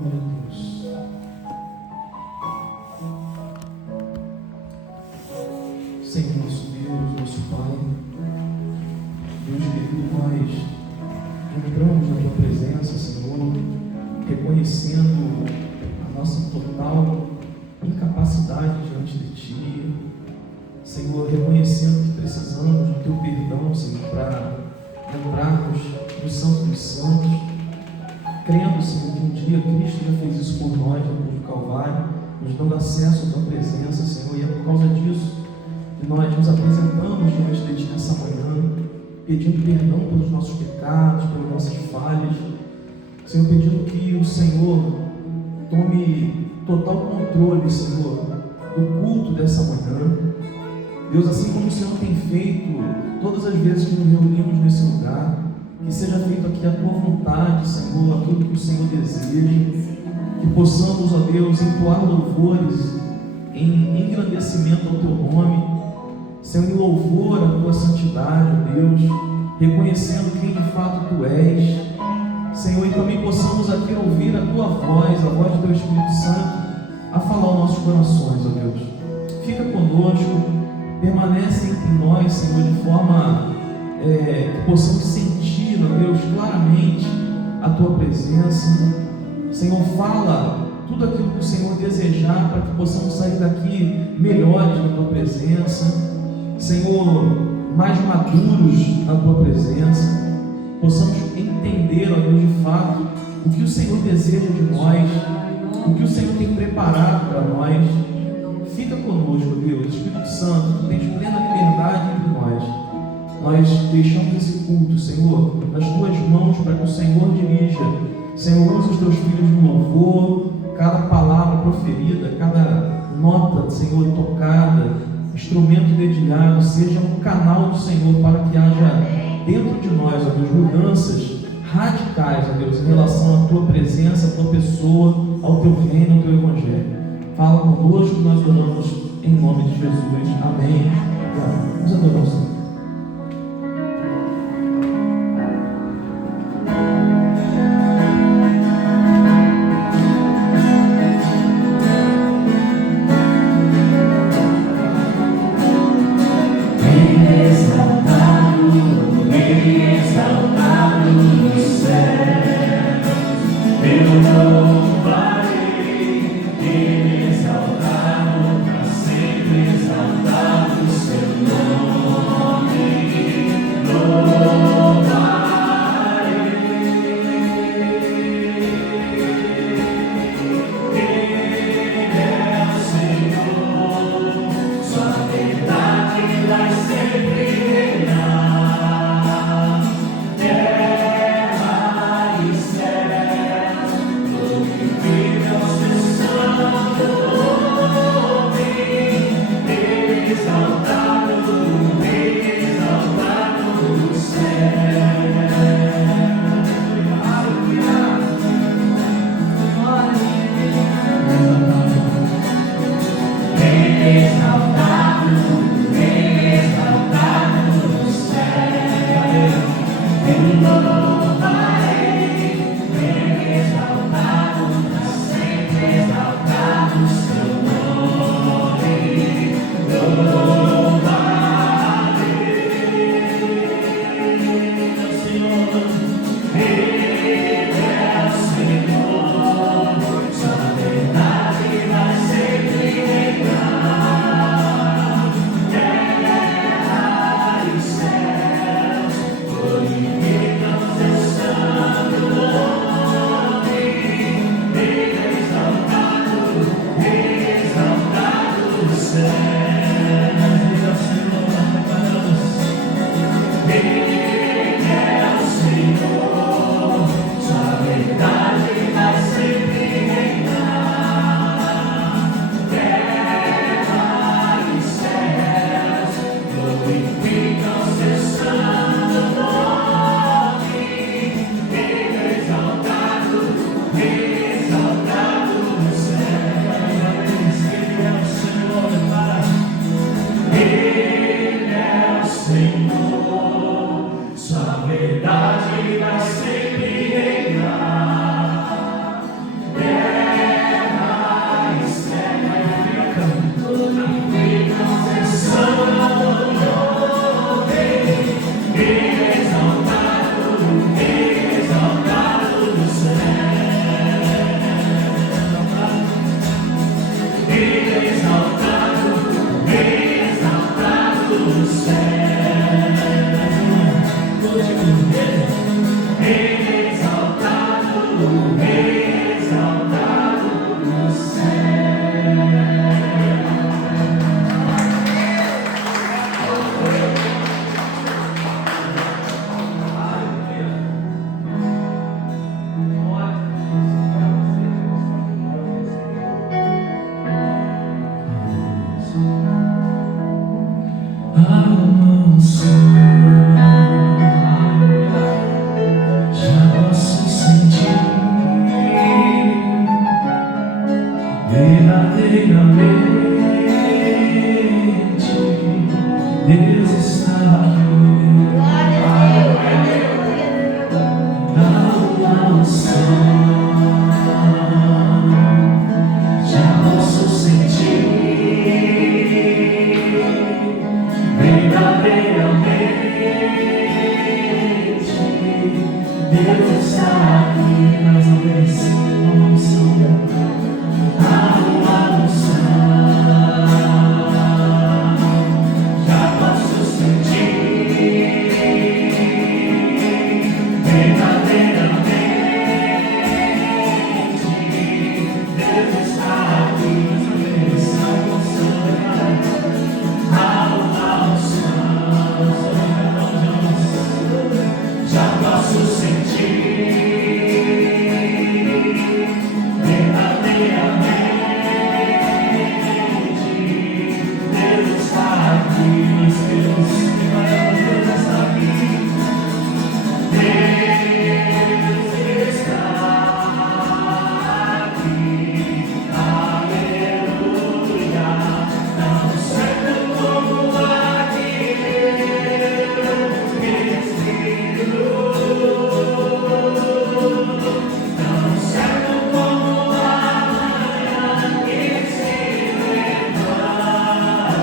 Glória a Deus. Senhor, nosso Deus, nosso Pai, Deus querido, nós entramos na Tua presença, Senhor, reconhecendo a nossa total incapacidade diante de Ti, Senhor, reconhecendo que precisamos do Teu perdão, Senhor, para entrarmos no Santo dos Santos, crendo, Senhor, que um dia Cristo já fez isso por nós no cruz do Calvário, nos dando acesso à Tua presença, Senhor, e é por causa disso que nós nos apresentamos diante de Ti nessa manhã, pedindo perdão pelos nossos pecados, pelas nossas falhas, Senhor, pedindo que o Senhor tome total controle, Senhor, do culto dessa manhã. Deus, assim como o Senhor tem feito todas as vezes que nos reunimos nesse lugar, que seja feito aqui a Tua vontade, Senhor, aquilo que o Senhor deseja, que possamos, ó Deus, entoar louvores em engrandecimento ao Teu nome, Senhor, em louvor à Tua santidade, ó Deus, reconhecendo quem de fato Tu és, Senhor, e também possamos aqui ouvir a Tua voz, a voz do Teu Espírito Santo, a falar aos nossos corações, ó Deus. Fica conosco, permanece entre nós, Senhor, de forma que possamos sentir, ó Deus, claramente a Tua presença. Senhor, fala tudo aquilo que o Senhor desejar para que possamos sair daqui melhores na Tua presença, Senhor, mais maduros na Tua presença, possamos entender, ó Deus, de fato, o que o Senhor deseja de nós, o que o Senhor tem preparado para nós. Fica conosco, Deus, Espírito Santo, Tu tens plena liberdade entre nós. Nós deixamos esse culto, Senhor, nas Tuas mãos para que o Senhor dirija. Senhor, usa os Teus filhos no louvor, cada palavra proferida, cada nota, Senhor, tocada, instrumento dedilhado, seja um canal do Senhor para que haja dentro de nós, ó Deus, mudanças radicais, ó Deus, em relação à Tua presença, à Tua pessoa, ao Teu reino, ao Teu Evangelho. Fala conosco, nós oramos em nome de Jesus. Amém. Vamos adorar o Senhor. Exaltado, para sempre exaltado o Seu nome. Deus está aqui. Dá uma unção. Já posso sentir verdadeiramente. Deus está aqui. Mais uma vez, uma unção. Dá uma unção. Já posso sentir verdadeiramente. Deus está aqui. Essa unção. Há uma unção. Já posso sentir verdadeiramente. Deus está aqui. Nós queremos que Deus está aqui. Deus está aqui. Aleluia. Tão certo como Espírito. Tão certo como a manhã que se levanta.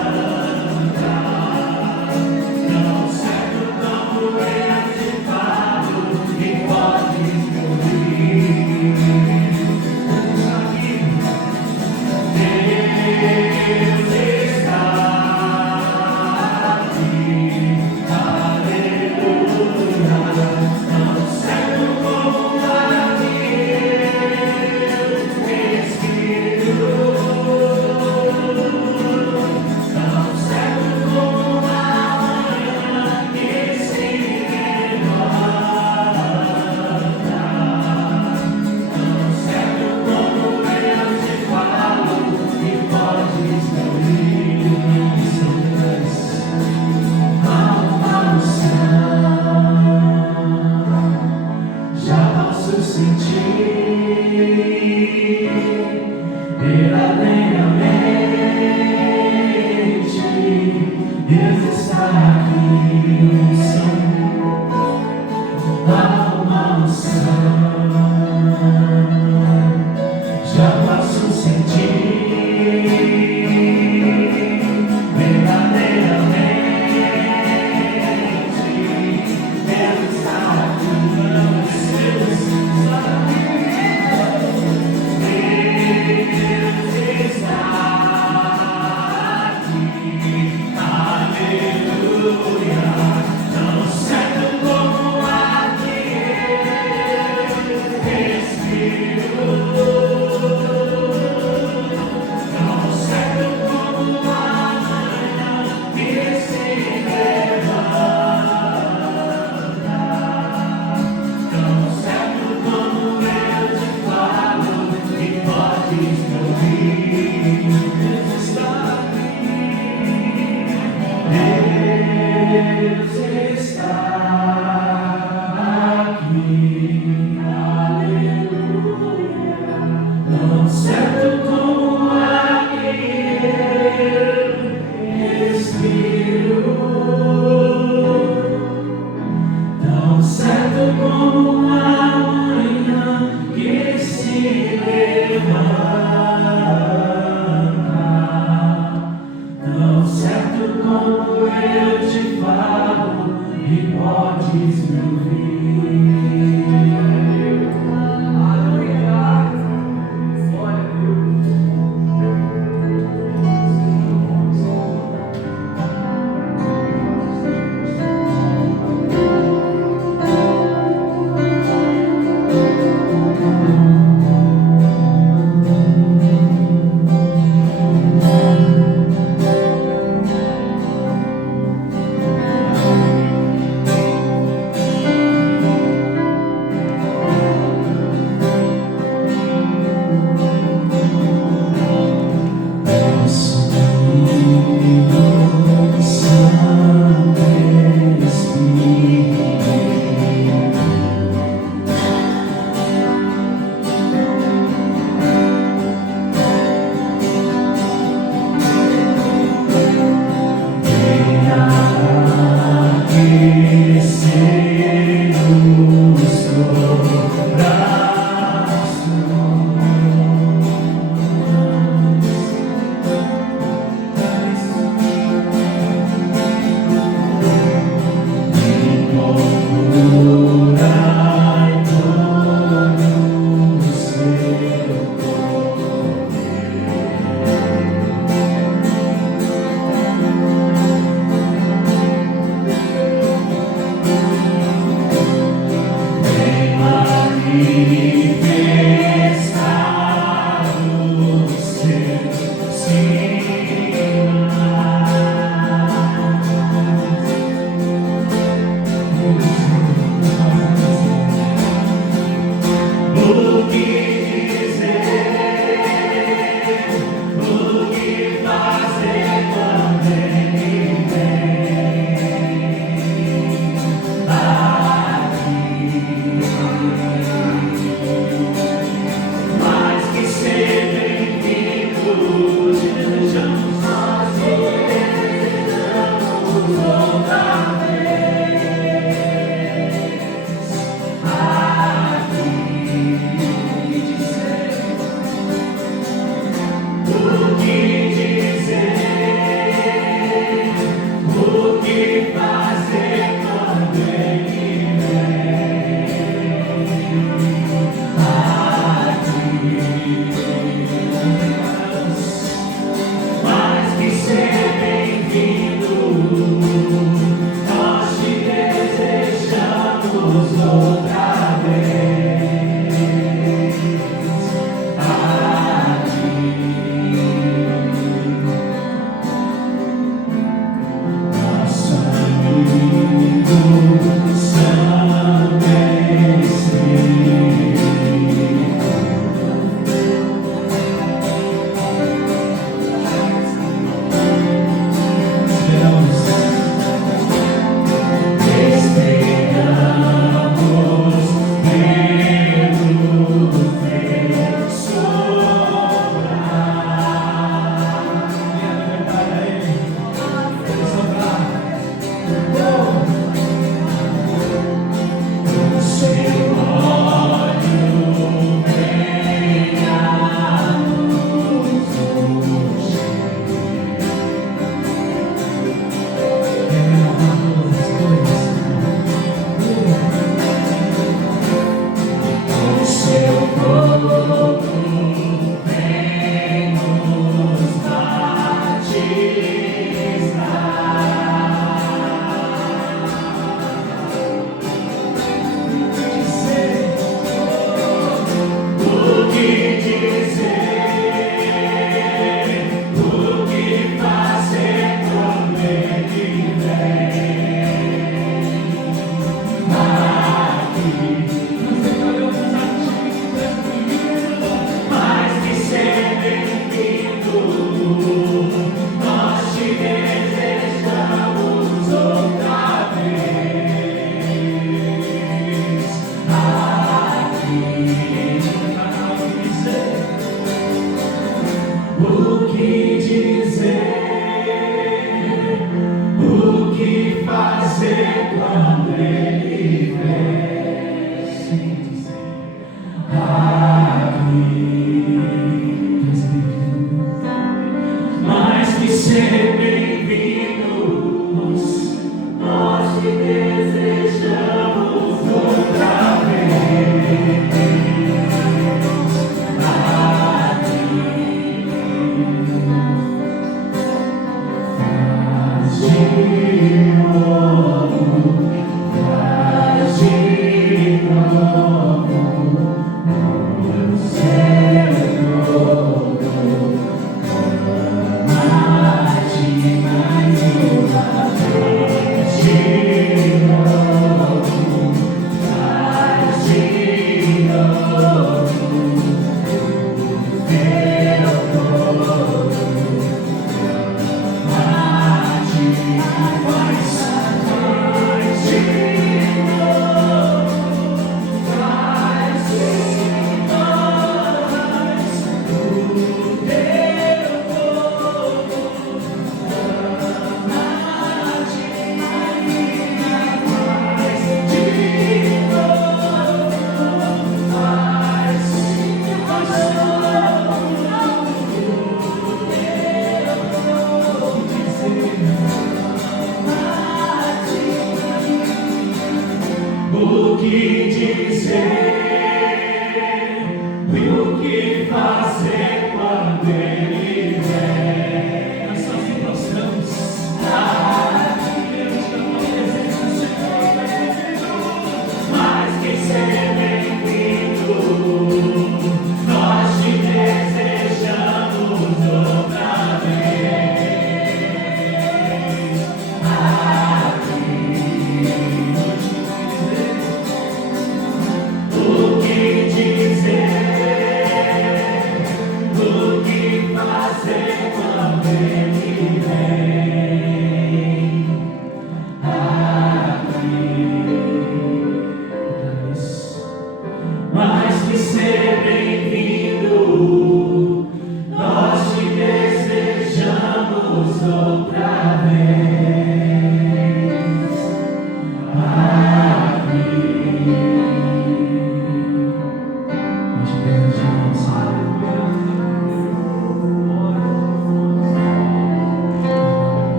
Tão certo como eu te falo e podes me ouvir. Deus está aqui. Aleluia. Tão certo como Espírito. Tão certo como a manhã que se levanta. Tão certo como eu te falo e podes me ouvir. Há uma unção. Já posso sentir verdadeiramente. Deus está aqui. Unção. Há uma unção. Já posso sentir verdadeiramente. Deus está aqui. Deus está aqui. Deus está aqui. Aleluia. Tão certo como Espírito. Tão certo como a manhã que se levanta. Tão certo como eu te falo e podes me ouvir. Deus está aqui. Deus está aqui. Aleluia. Tão certo como Espírito. Tão certo como a manhã que se levanta. Tão certo como eu te falo e podes me ouvir. Aleluia. Glória a Deus.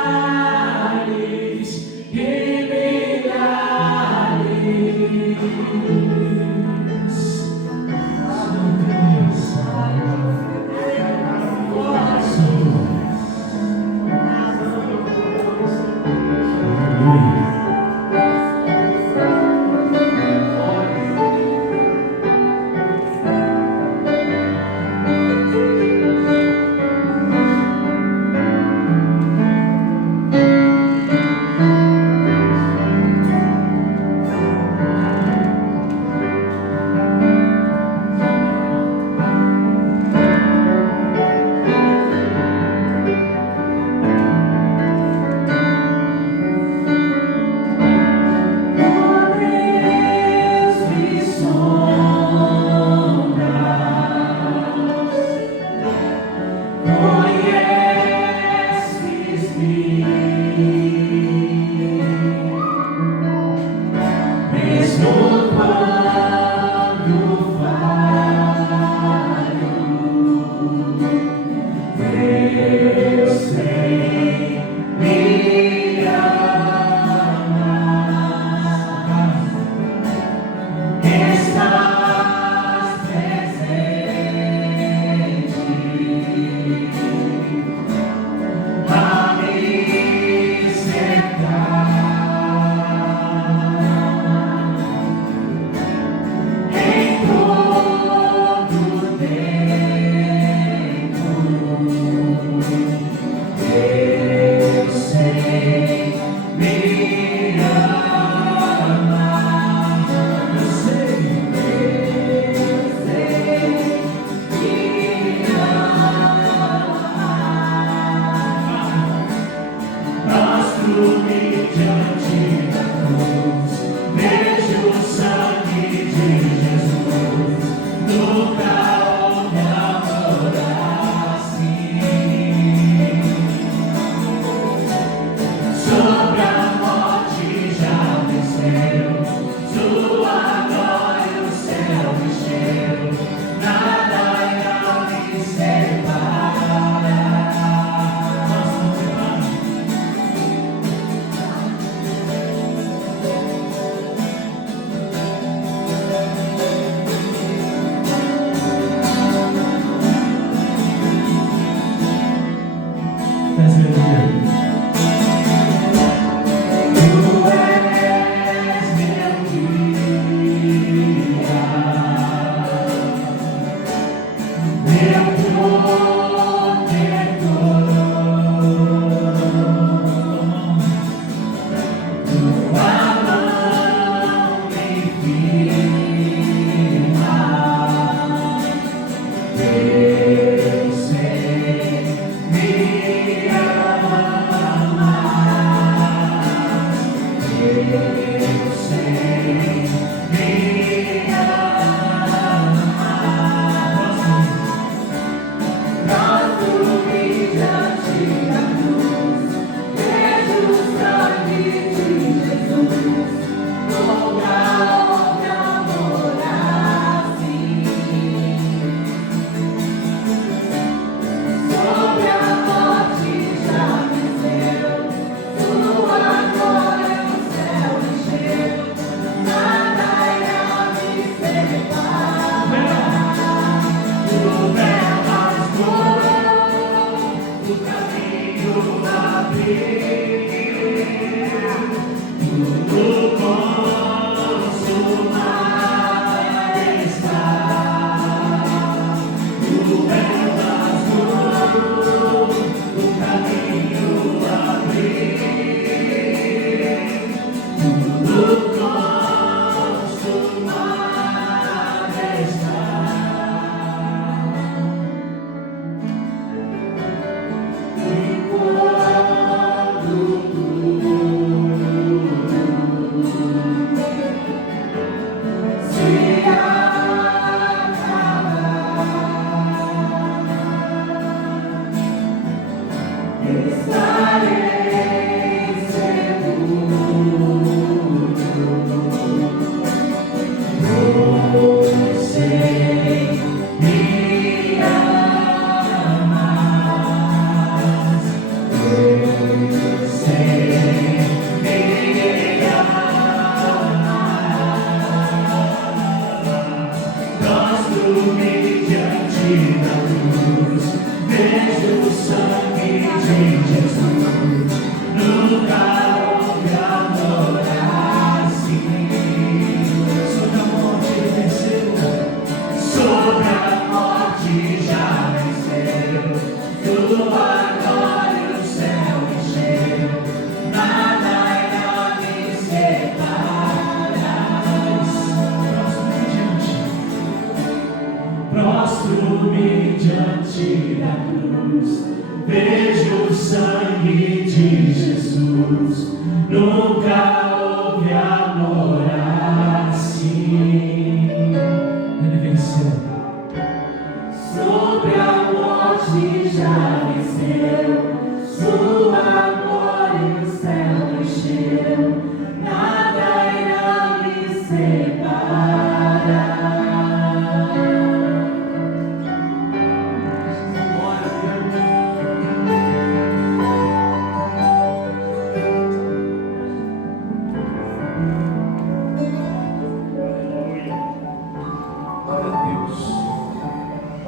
milhares e milhares.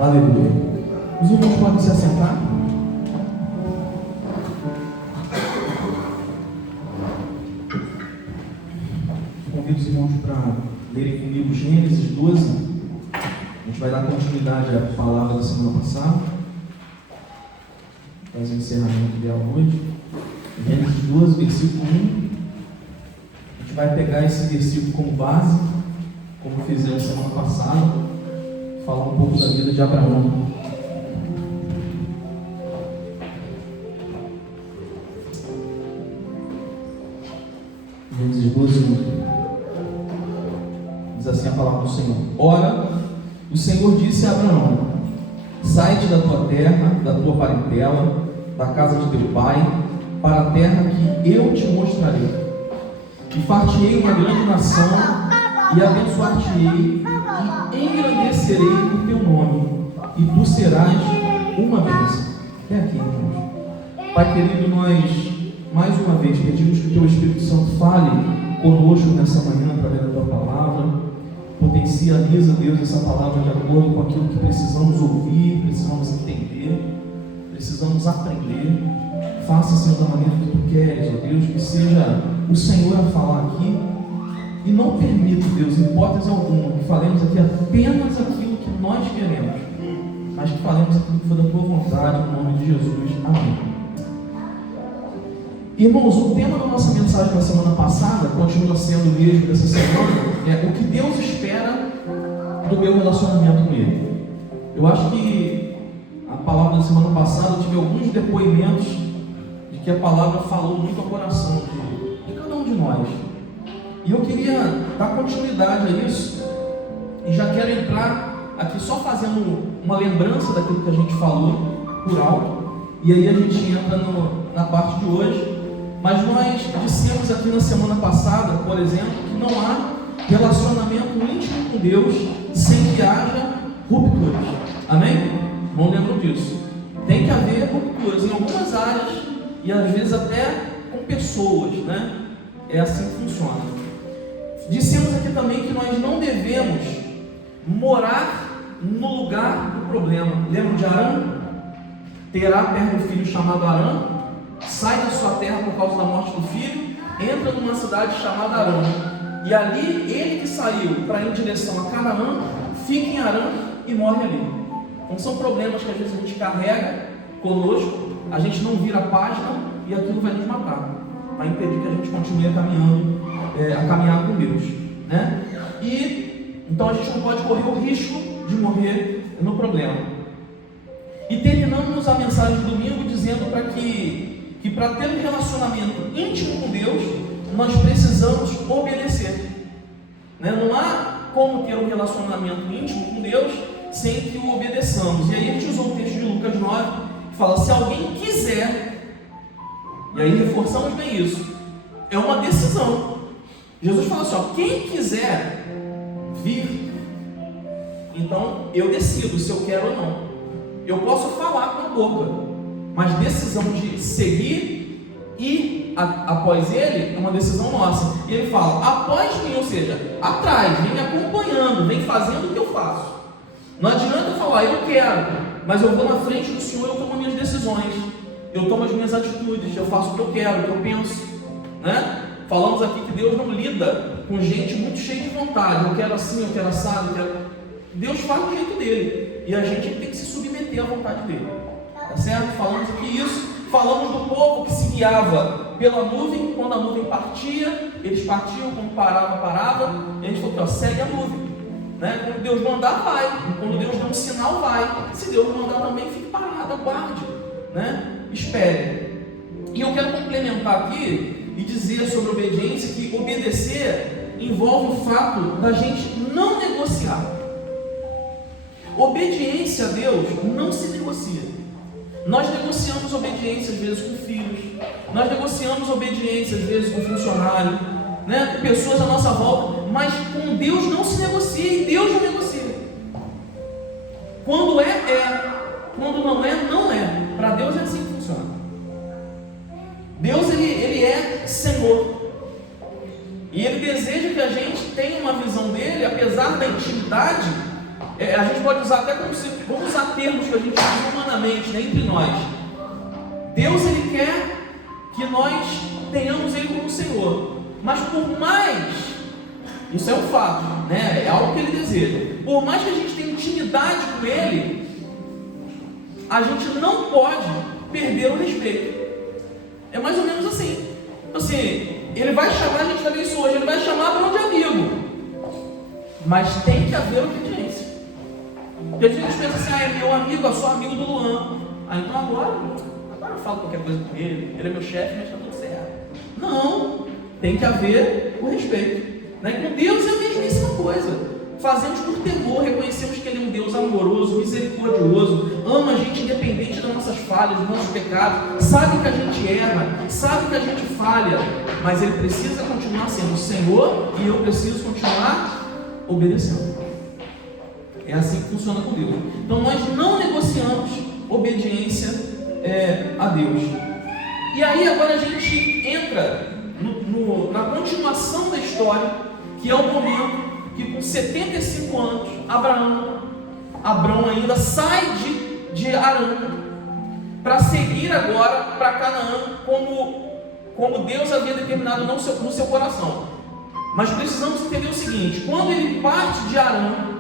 Aleluia. Os irmãos podem se assentar. Convido os irmãos para lerem comigo Gênesis 12. A gente vai dar continuidade à palavra da semana passada, fazer o encerramento dela hoje. Gênesis 12, versículo 1. A gente vai pegar esse versículo como base, como fizemos semana passada, falar um pouco da vida de Abraão. Gênesis 12, 1. Diz assim a palavra do Senhor: Ora, o Senhor disse a Abraão: Sai-te da tua terra, da tua parentela, da casa de teu pai, para a terra que eu te mostrarei. E far-te-ei uma grande nação, e abençoar-te-ei, e engrandecerei o teu nome, e tu serás uma bênção. Até aqui, irmãos. Pai querido, nós mais uma vez pedimos que o teu Espírito Santo fale conosco nessa manhã através da tua palavra. Potencializa, Deus, essa palavra de acordo com aquilo que precisamos ouvir, precisamos entender, precisamos aprender. Faça, Senhor, da maneira que tu queres, ó Deus, que seja o Senhor a falar aqui. E não permita, Deus, em hipótese alguma, que falemos aqui apenas aquilo que nós queremos, mas que falemos aquilo que for da tua vontade, no nome de Jesus. Amém. Irmãos, o tema da nossa mensagem da semana passada, continua sendo o mesmo dessa semana, é o que Deus espera do meu relacionamento com Ele. Eu acho que a palavra da semana passada, eu tive alguns depoimentos de que a palavra falou muito ao coração de cada um de de nós. E eu queria dar continuidade a isso, e já quero entrar aqui só fazendo uma lembrança daquilo que a gente falou por alto, e aí a gente entra na parte de hoje. Mas nós dissemos aqui na semana passada, por exemplo, que não há relacionamento íntimo com Deus sem que haja rupturas. Amém? Não lembro disso. Tem que haver rupturas em algumas áreas e às vezes até com pessoas, né? É assim que funciona. Dissemos aqui também que nós não devemos morar no lugar do problema. Lembram de Arã? Terá perto um filho chamado Arã, sai da sua terra por causa da morte do filho, entra numa cidade chamada Arã, e ali ele que saiu para ir em direção a Canaã, fica em Arã e morre ali. Então são problemas que às vezes a gente carrega conosco, a gente não vira a página e aquilo vai nos matar, vai impedir que a gente continue a caminhar com Deus, né? E então a gente não pode correr o risco de morrer no problema. E terminamos a mensagem de domingo dizendo que para ter um relacionamento íntimo com Deus, nós precisamos obedecer, né? Não há como ter um relacionamento íntimo com Deus sem que o obedeçamos. E aí a gente usou o texto de Lucas 9, que fala: se alguém quiser, e aí reforçamos bem isso, é uma decisão. Jesus fala assim: ó, quem quiser vir, então eu decido se eu quero ou não. Eu posso falar com a boca, mas decisão de seguir e após ele é uma decisão nossa. E ele fala: após mim, ou seja, atrás, vem me acompanhando, vem fazendo o que eu faço. Não adianta eu falar eu quero, mas eu vou na frente do Senhor, eu tomo minhas decisões, eu tomo as minhas atitudes, eu faço o que eu quero, o que eu penso, né? Falamos aqui que Deus não lida com gente muito cheia de vontade. Eu quero assim, eu quero assado, eu quero... Deus faz do jeito dele, e a gente tem que se submeter à vontade dele, tá certo? Falamos aqui isso, falamos do povo que se guiava pela nuvem. Quando a nuvem partia, eles partiam, quando parava, e a gente falou que ó, segue a nuvem, né? Quando Deus mandar, vai, quando Deus der um sinal, vai, se Deus não mandar também, fique parado, aguarde, né? Espere. E eu quero complementar aqui e dizer sobre obediência que obedecer envolve o fato da gente não negociar. Obediência a Deus não se negocia. Nós negociamos obediência às vezes com filhos, nós negociamos obediência às vezes com funcionário, né? Com pessoas à nossa volta, mas com Deus não se negocia, e Deus não negocia. Quando é, quando não é, não é. Para Deus é assim que funciona. Deus ele é Senhor, e Ele deseja que a gente tenha uma visão dele, apesar da intimidade. A gente pode usar até como se, vamos usar termos que a gente usa humanamente, né, entre nós. Deus ele quer que nós tenhamos Ele como Senhor, mas por mais, isso é um fato, né, é algo que Ele deseja, por mais que a gente tenha intimidade com Ele, a gente não pode perder o respeito. É mais ou menos assim. Assim, Ele vai chamar, a gente vai ver isso hoje, Ele vai chamar para um de amigo, mas tem que haver obediência. Porque a gente pensa assim: é meu amigo, eu sou amigo do Luan, então agora eu falo qualquer coisa com ele é meu chefe, mas está tudo certo. Não, tem que haver o respeito, né? Com Deus é a mesmíssima coisa. Fazemos por temor, reconhecemos que Ele é um Deus amoroso, misericordioso, ama a gente independente das nossas falhas, dos nossos pecados, sabe que a gente erra, sabe que a gente falha, mas Ele precisa continuar sendo o Senhor e eu preciso continuar obedecendo. É assim que funciona com Deus. Então nós não negociamos obediência a Deus. E aí agora a gente entra na continuação da história, que é o momento que com 75 anos, Abrão ainda sai de Arã para seguir agora para Canaã, como Deus havia determinado no seu coração. Mas precisamos entender o seguinte: quando ele parte de Arã,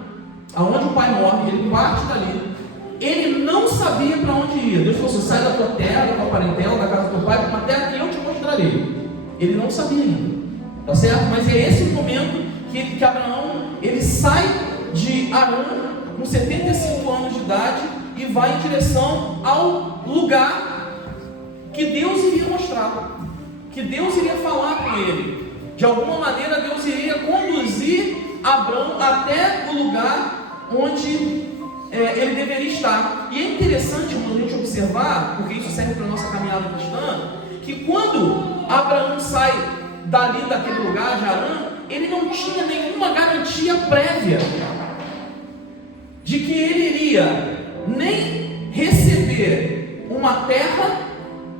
aonde o pai morre, ele parte dali, ele não sabia para onde ia. Deus falou assim: sai da tua terra, da tua parentela, da casa do teu pai, para uma terra que eu te mostrarei. Ele não sabia ainda, tá certo? Mas é esse o momento que Abraão, ele sai de Arã com 75 anos de idade e vai em direção ao lugar que Deus iria mostrar, que Deus iria falar com ele. De alguma maneira Deus iria conduzir Abrão até o lugar onde ele deveria estar. E é interessante quando a gente observar, porque isso serve para a nossa caminhada cristã, que quando Abraão sai dali daquele lugar de Harã, ele não tinha nenhuma garantia prévia de que ele iria nem receber uma terra,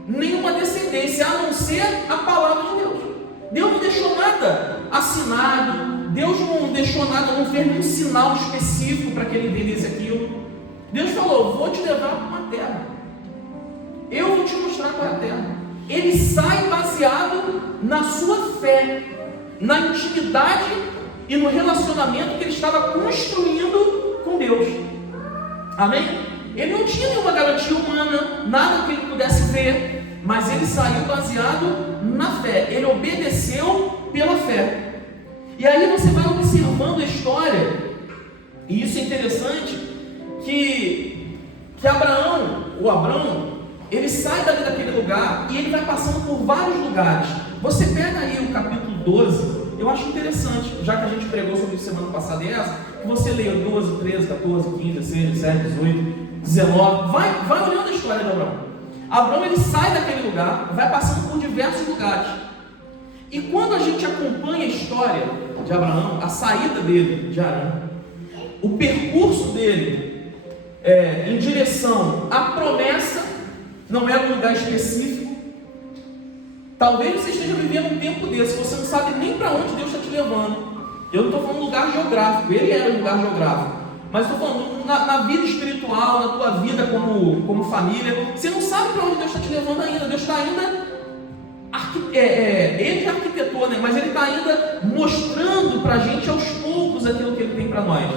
nem uma descendência, a não ser a palavra de Deus. Deus não deixou nada assinado, Deus não deixou nada, não fez nenhum sinal específico para que ele entendesse aquilo. Deus falou: vou te levar para uma terra, eu vou te mostrar qual é a terra. Ele sai baseado na sua fé, na intimidade e no relacionamento que ele estava construindo com Deus. Amém? Ele não tinha nenhuma garantia humana, nada que ele pudesse ver, mas ele saiu baseado na fé, ele obedeceu pela fé. E aí você vai observando a história, e isso é interessante, que Abrão, ele sai dali daquele lugar e ele vai passando por vários lugares. Você pega aí o capítulo 12, eu acho interessante, já que a gente pregou sobre isso semana passada, que você leia 12, 13, 14, 15, 16, 17, 18, 19, vai olhando a história de Abrão. Abrão, ele sai daquele lugar, vai passando por diversos lugares. E quando a gente acompanha a história de Abraão, a saída dele de Harã, o percurso dele em direção à promessa, não é um lugar específico. Talvez você esteja vivendo um tempo desse, você não sabe nem para onde Deus está te levando. Eu não estou falando lugar geográfico, ele era um lugar geográfico, mas estou falando na vida espiritual, na tua vida como família. Você não sabe para onde Deus está te levando ainda. Deus está ainda, ele que arquitetou, né? Mas ele está ainda mostrando para a gente aos poucos aquilo que ele tem para nós.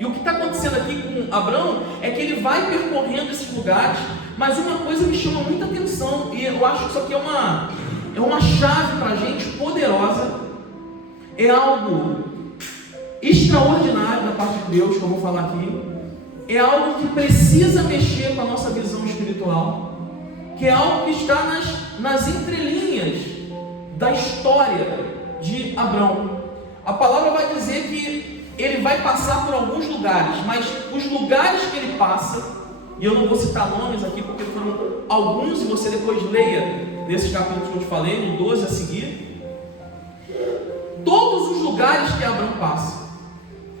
E o que está acontecendo aqui com Abrão é que ele vai percorrendo esses lugares, mas uma coisa me chama muita atenção, e eu acho que isso aqui é uma chave para a gente poderosa, é algo extraordinário da parte de Deus, que eu vou falar aqui, é algo que precisa mexer com a nossa visão espiritual, que é algo que está nas entrelinhas da história de Abrão. A palavra vai dizer que ele vai passar por alguns lugares, mas os lugares que ele passa, e eu não vou citar nomes aqui porque foram alguns, e você depois leia nesses capítulos que eu te falei, no 12 a seguir, todos os lugares que Abrão passa,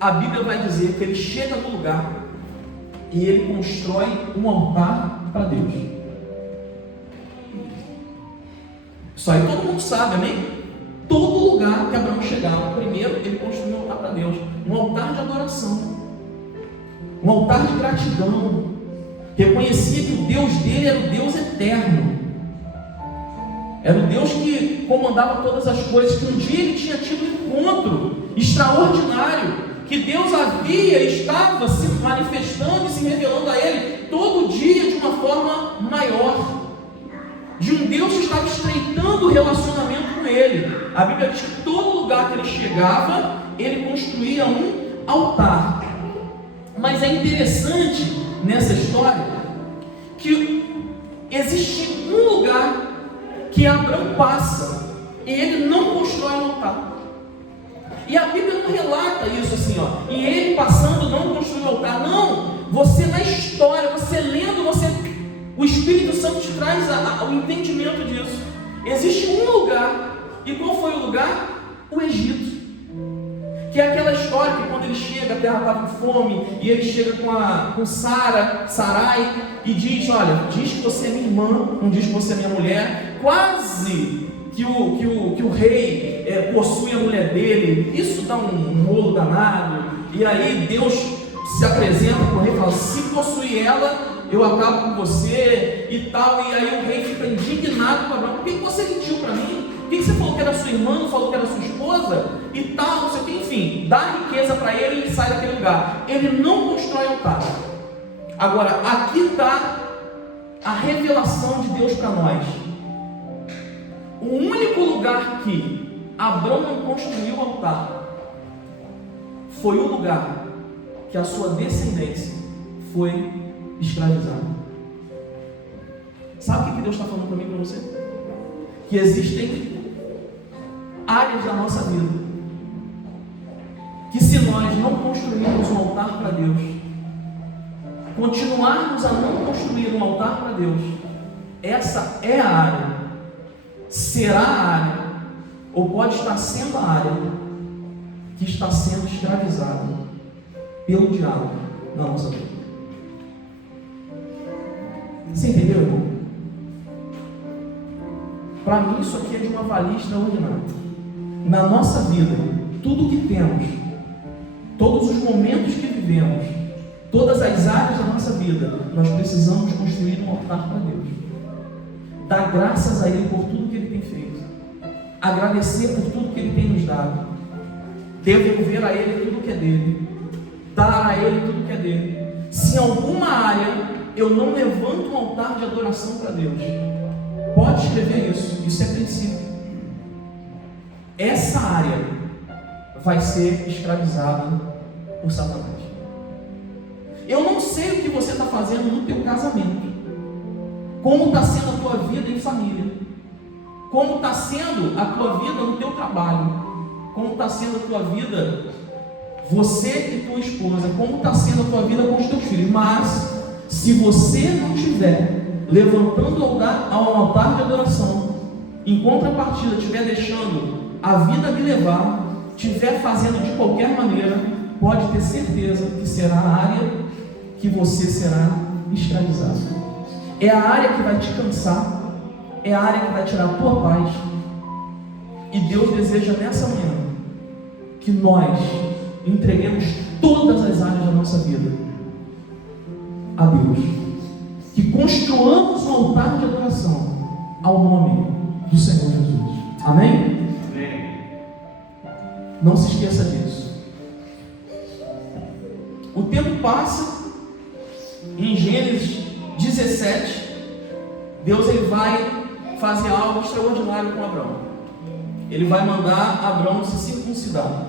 a Bíblia vai dizer que ele chega no lugar e ele constrói um altar para Deus. Isso aí todo mundo sabe, amém? Todo lugar que Abraão chegava, primeiro ele construiu um altar para Deus, um altar de adoração, um altar de gratidão. Reconhecia que o Deus dele era o Deus eterno, era o Deus que comandava todas as coisas, que um dia ele tinha tido um encontro extraordinário, que Deus havia, estava se manifestando e se revelando a ele todo dia de uma forma maior, de um Deus que estava estreitando o relacionamento com ele. A Bíblia diz que todo lugar que ele chegava, ele construía um altar. Mas é interessante nessa história que existe um lugar que Abrão passa e ele não constrói um altar. E a Bíblia não relata isso assim, e ele passando não construiu um altar. Não, você na história, você lendo, o Espírito Santo te traz o entendimento disso. Existe um lugar, e qual foi o lugar? O Egito. Que é aquela história que quando ele chega, a terra estava com fome, e ele chega com Sarai, e diz: olha, diz que você é minha irmã, não diz que você é minha mulher. Quase que o rei possui a mulher dele. Isso dá um rolo danado, e aí Deus se apresenta para o rei e fala: se possuir ela, eu acabo com você e tal. E aí o rei fica indignado com Abraão: por que você mentiu para mim? Por que você falou que era sua irmã, não falou que era sua esposa? E tal, não sei o que. Enfim, dá riqueza para ele e ele sai daquele lugar. Ele não constrói altar. Agora, aqui está a revelação de Deus para nós. O único lugar que Abrão não construiu altar foi o lugar que a sua descendência foi escravizada. Sabe o que Deus está falando para mim e para você? Que existem áreas da nossa vida que, se nós não construirmos um altar para Deus, continuarmos a não construir um altar para Deus, essa é a área, será a área, ou pode estar sendo a área que está sendo escravizada pelo diabo na nossa vida. Você entendeu, irmão? Para mim isso aqui é de uma valia extraordinária. Na nossa vida, tudo que temos, todos os momentos que vivemos, todas as áreas da nossa vida, nós precisamos construir um altar para Deus. Dar graças a Ele por tudo que Ele tem feito, agradecer por tudo que Ele tem nos dado, devolver a Ele tudo que é dele, dar a Ele tudo que é dele. Se em alguma área eu não levanto um altar de adoração para Deus, pode escrever isso, isso é princípio. Essa área vai ser escravizada por Satanás. Eu não sei o que você está fazendo no teu casamento, como está sendo a tua vida em família, como está sendo a tua vida no teu trabalho, como está sendo a tua vida, você e tua esposa, como está sendo a tua vida com os teus filhos. Mas se você não estiver levantando ao altar de adoração, em contrapartida estiver deixando a vida me levar, estiver fazendo de qualquer maneira, pode ter certeza que será a área que você será escravizado. É a área que vai te cansar, é a área que vai tirar a tua paz. E Deus deseja nessa manhã que nós entreguemos todas as áreas da nossa vida a Deus, que construamos um altar de adoração ao nome do Senhor Jesus. Amém? Amém. Não se esqueça disso. O tempo passa. Em Gênesis 17, Deus ele vai fazer algo extraordinário com Abraão. Ele vai mandar Abraão se circuncidar.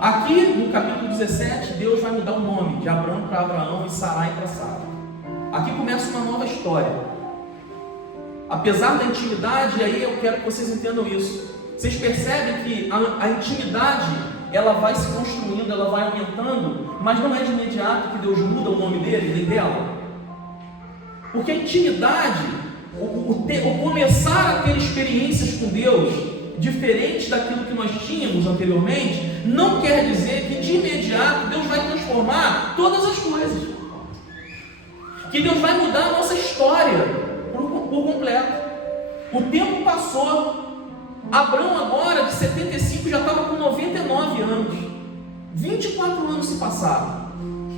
Aqui no capítulo 17, Deus vai mudar o nome de Abraão para Abraão e Sarai para Sara. Aqui começa uma nova história. Apesar da intimidade, e aí eu quero que vocês entendam isso. Vocês percebem que a intimidade, ela vai se construindo, ela vai aumentando, mas não é de imediato que Deus muda o nome dele nem dela. Porque a intimidade, o começar a ter experiências com Deus diferentes daquilo que nós tínhamos anteriormente, não quer dizer que de imediato Deus vai transformar todas as coisas, que Deus vai mudar a nossa história por completo. O tempo passou. Abraão agora de 75 já estava com 99 anos. 24 anos se passaram.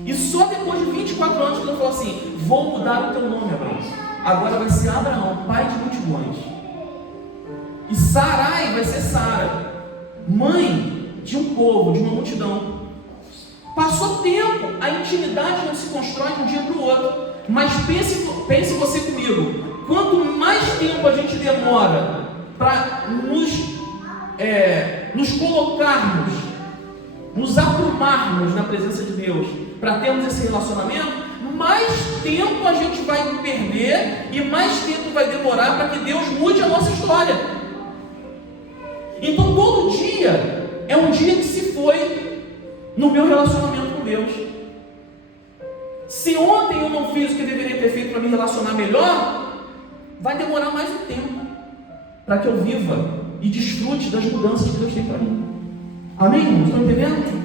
E só depois de 24 anos que Deus falou assim: vou mudar o teu nome, Abraão. Agora vai ser Abraão, pai de multidões. E Sarai vai ser Sara, mãe de um povo, de uma multidão. Passou tempo, a intimidade não se constrói de um dia para o outro. Mas pense você comigo, quanto mais tempo a gente demora para nos colocarmos, nos aprumarmos na presença de Deus, para termos esse relacionamento, mais tempo a gente vai perder e mais tempo vai demorar para que Deus mude a nossa história. Então todo dia é um dia que se foi no meu relacionamento com Deus. Se ontem eu não fiz o que eu deveria ter feito para me relacionar melhor, vai demorar mais um tempo para que eu viva e desfrute das mudanças que Deus tem para mim. Amém, irmãos? Estão entendendo?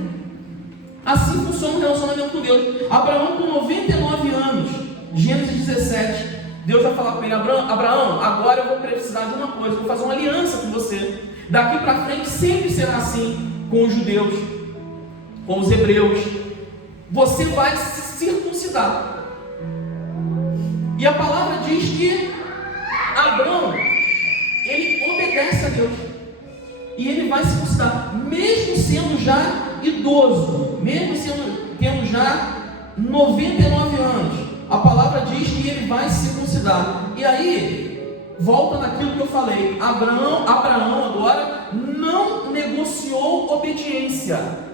Assim funciona o relacionamento com Deus. Abraão com 99 anos, Gênesis 17, Deus vai falar com ele: Abraão, agora eu vou precisar de uma coisa, eu vou fazer uma aliança com você. Daqui para frente sempre será assim com os judeus, com os hebreus. Você vai se circuncidar. E a palavra diz que Abraão, ele obedece a Deus e ele vai se circuncidar, mesmo sendo já idoso, mesmo tendo já 99 anos. A palavra diz que ele vai se circuncidar. E aí volta naquilo que eu falei: Abraão agora não negociou obediência.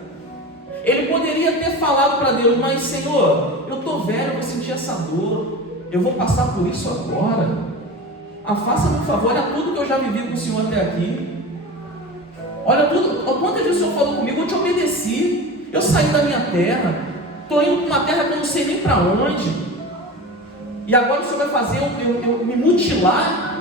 Ele poderia ter falado para Deus: mas Senhor, eu estou velho, eu vou sentir essa dor, eu vou passar por isso agora. Faça-me um favor, é tudo que eu já vivi com o Senhor até aqui. Olha tudo, quantas vezes o Senhor falou comigo, eu te obedeci, eu saí da minha terra, estou indo para uma terra que eu não sei nem para onde, e agora o Senhor vai fazer eu me mutilar.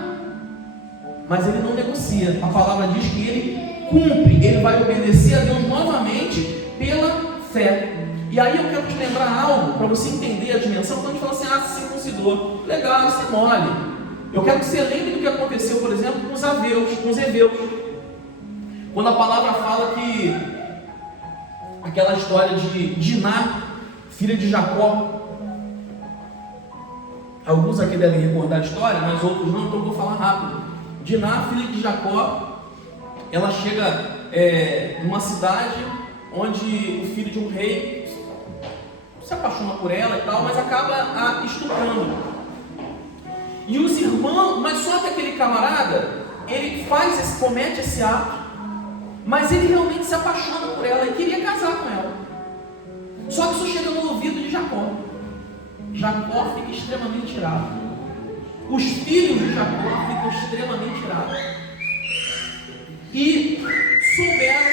Mas ele não negocia, a palavra diz que ele cumpre, ele vai obedecer a Deus novamente pela fé. E aí eu quero te lembrar algo, para você entender a dimensão. Quando a gente fala assim, se circuncidou, legal, se mole. Eu quero que você lembre do que aconteceu, por exemplo, com os heveus. Quando a palavra fala que aquela história de Diná, filha de Jacó, alguns aqui devem recordar a história, mas outros não, então eu vou falar rápido. Diná, filha de Jacó, ela chega numa cidade onde o filho de um rei se apaixona por ela e tal, mas acaba a estuprando. E os irmãos, mas só que aquele camarada, ele comete esse ato, mas ele realmente se apaixona por ela e queria casar com ela. Só que isso chega no ouvido de Jacó. Jacó fica extremamente irado. Os filhos de Jacó ficam extremamente irados. E souberam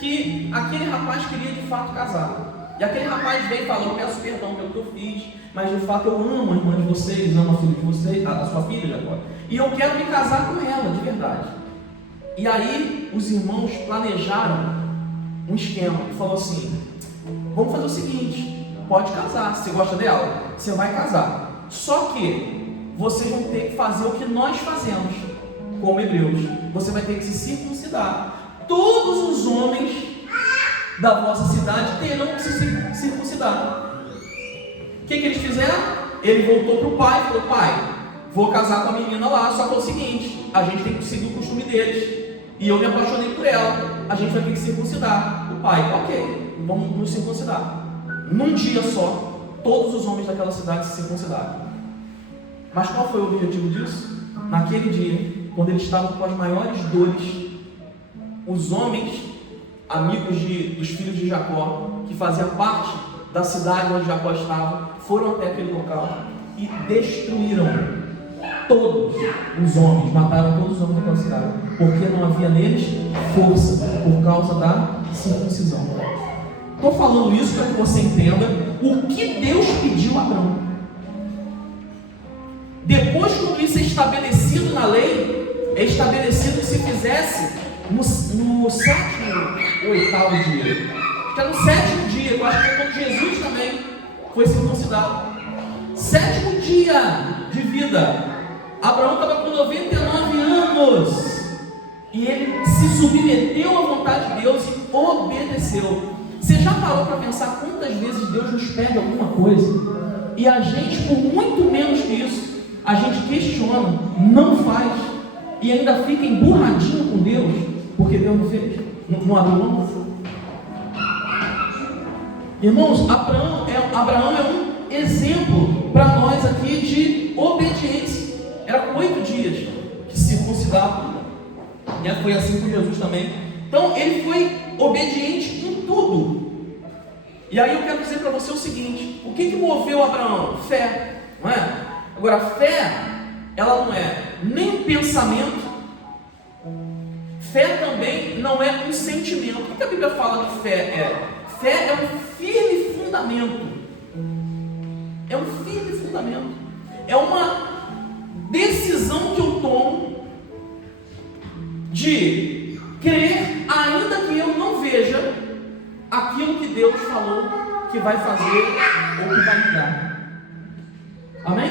que aquele rapaz queria de fato casar. E aquele rapaz veio e falou: eu peço perdão pelo que eu fiz, mas de fato eu amo a irmã de vocês, amo a filha de vocês, a sua filha Jacó, e eu quero me casar com ela, de verdade. E aí os irmãos planejaram um esquema e falou assim: vamos fazer o seguinte, pode casar, se você gosta dela, você vai casar. Só que vocês vão ter que fazer o que nós fazemos como hebreus. Você vai ter que se circuncidar. Todos os homens da vossa cidade terão que se circuncidar. O que eles fizeram? Ele voltou para o pai e falou: pai, vou casar com a menina lá, só que é o seguinte, a gente tem que seguir o costume deles, e eu me apaixonei por ela, a gente vai ter que circuncidar. O pai: ok, vamos nos circuncidar. Num dia só, todos os homens daquela cidade se circuncidaram. Mas qual foi o objetivo disso? Naquele dia, quando eles estavam com as maiores dores, os homens, amigos dos filhos de Jacó, que faziam parte da cidade onde Jacó estava, foram até aquele local e destruíram todos os homens, mataram todos os homens daquela cidade, porque não havia neles força, por causa da circuncisão. Estou falando isso para que você entenda o que Deus pediu a Abraão. Depois, quando isso é estabelecido na lei, é estabelecido que se fizesse no sétimo ou oitavo dia. Acho que era no sétimo dia, eu acho que foi quando Jesus também foi circuncidado. Sétimo dia de vida. Abraão estava com 99 anos. E ele se submeteu à vontade de Deus e obedeceu. Você já parou para pensar quantas vezes Deus nos pede alguma coisa e a gente, por muito menos que isso, a gente questiona, não faz e ainda fica emburradinho com Deus porque Deus não fez, não abriu mão? Irmãos, Abraão é um exemplo para nós aqui de obediência. Era com 8 dias que se circuncidava, né? Foi assim com Jesus também. Então ele foi obediente em tudo. E aí eu quero dizer para você o seguinte: o que moveu Abraão? Fé, não é? Agora, fé, ela não é nem um pensamento, fé também não é um sentimento. O que a Bíblia fala que fé é? Fé é um firme fundamento. É um firme fundamento. É uma decisão que eu tomo de crer, ainda que eu não veja aquilo que Deus falou que vai fazer ou que vai me dar. Amém?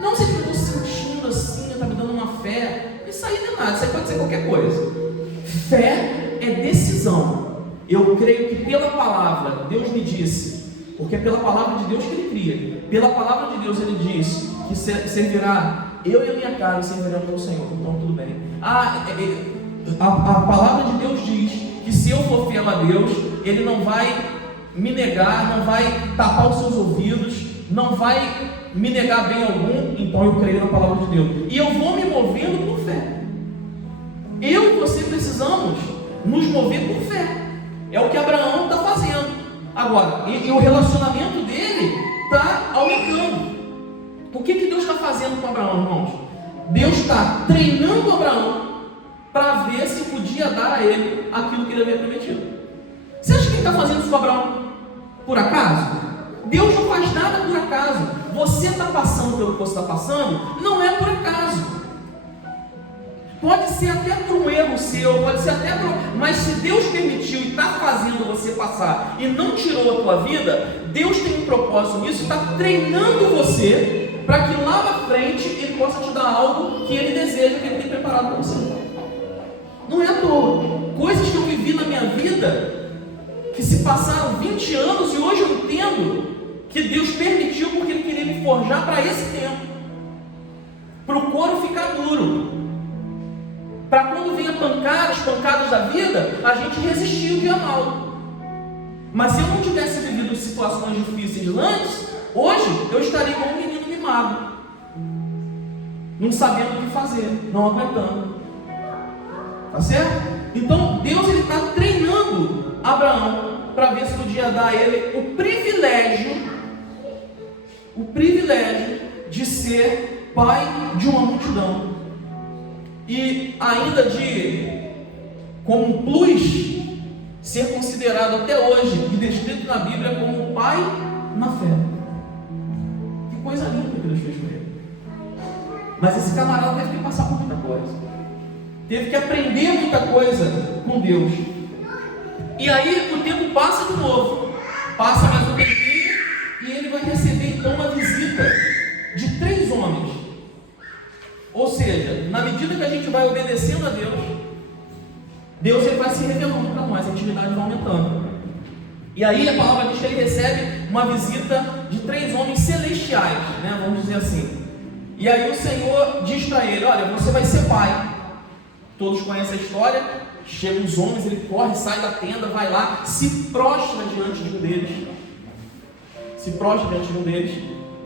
Não sei se eu estou sentindo assim, está me dando uma fé. Isso aí não é nada, isso aí pode ser qualquer coisa. Fé é decisão. Eu creio que pela palavra Deus me disse, porque é pela palavra de Deus que Ele cria. Pela palavra de Deus Ele disse que servirá eu e a minha casa serviremos ao Senhor. Então tudo bem. A palavra de Deus diz que se eu for fiel a Deus, Ele não vai me negar, não vai tapar os seus ouvidos, não vai me negar bem algum. Então eu creio na palavra de Deus e eu vou me movendo por fé. Eu e você precisamos nos mover por fé. É o que Abraão está fazendo agora, e o relacionamento dele está aumentando. O que Deus está fazendo com Abraão, irmãos? Deus está treinando Abraão para ver se podia dar a ele aquilo que ele havia prometido. Você acha que ele está fazendo isso com Abraão por acaso? Deus não faz nada por acaso. Você está passando pelo que você está passando, não é por acaso. Pode ser até por um erro seu, pode ser até por... Mas se Deus permitiu e está fazendo você passar e não tirou a tua vida, Deus tem um propósito nisso, está treinando você para que lá na frente Ele possa te dar algo que Ele deseja, que Ele tem preparado para você. Não é à toa. Coisas que eu vivi na minha vida, que se passaram 20 anos e hoje eu entendo que Deus permitiu porque Ele queria me forjar para esse tempo, para o couro ficar duro, para quando vem as pancadas da vida, a gente resistir o dia mal. Mas se eu não tivesse vivido situações difíceis antes, hoje eu estaria como um menino mimado, não sabendo o que fazer, não aguentando. Tá certo? Então Deus está treinando Abraão para ver se podia dar a ele o privilégio de ser pai de uma multidão. E ainda como um plus, ser considerado até hoje e descrito na Bíblia como pai na fé. Que coisa linda que Deus fez com ele. Mas esse camarada teve que passar por muita coisa, teve que aprender muita coisa com Deus. E aí o tempo passa de novo, passa mais um tempinho, e ele vai receber então uma visita de 3 homens. Ou seja, na medida que a gente vai obedecendo a Deus ele vai se revelando para nós, a intimidade vai aumentando. E aí a palavra diz que ele recebe uma visita de 3 homens celestiais, né? Vamos dizer assim. E aí o Senhor diz para ele: olha, você vai ser pai. Todos conhecem a história. Chegam os homens, ele corre, sai da tenda, vai lá, se prostra diante de um deles.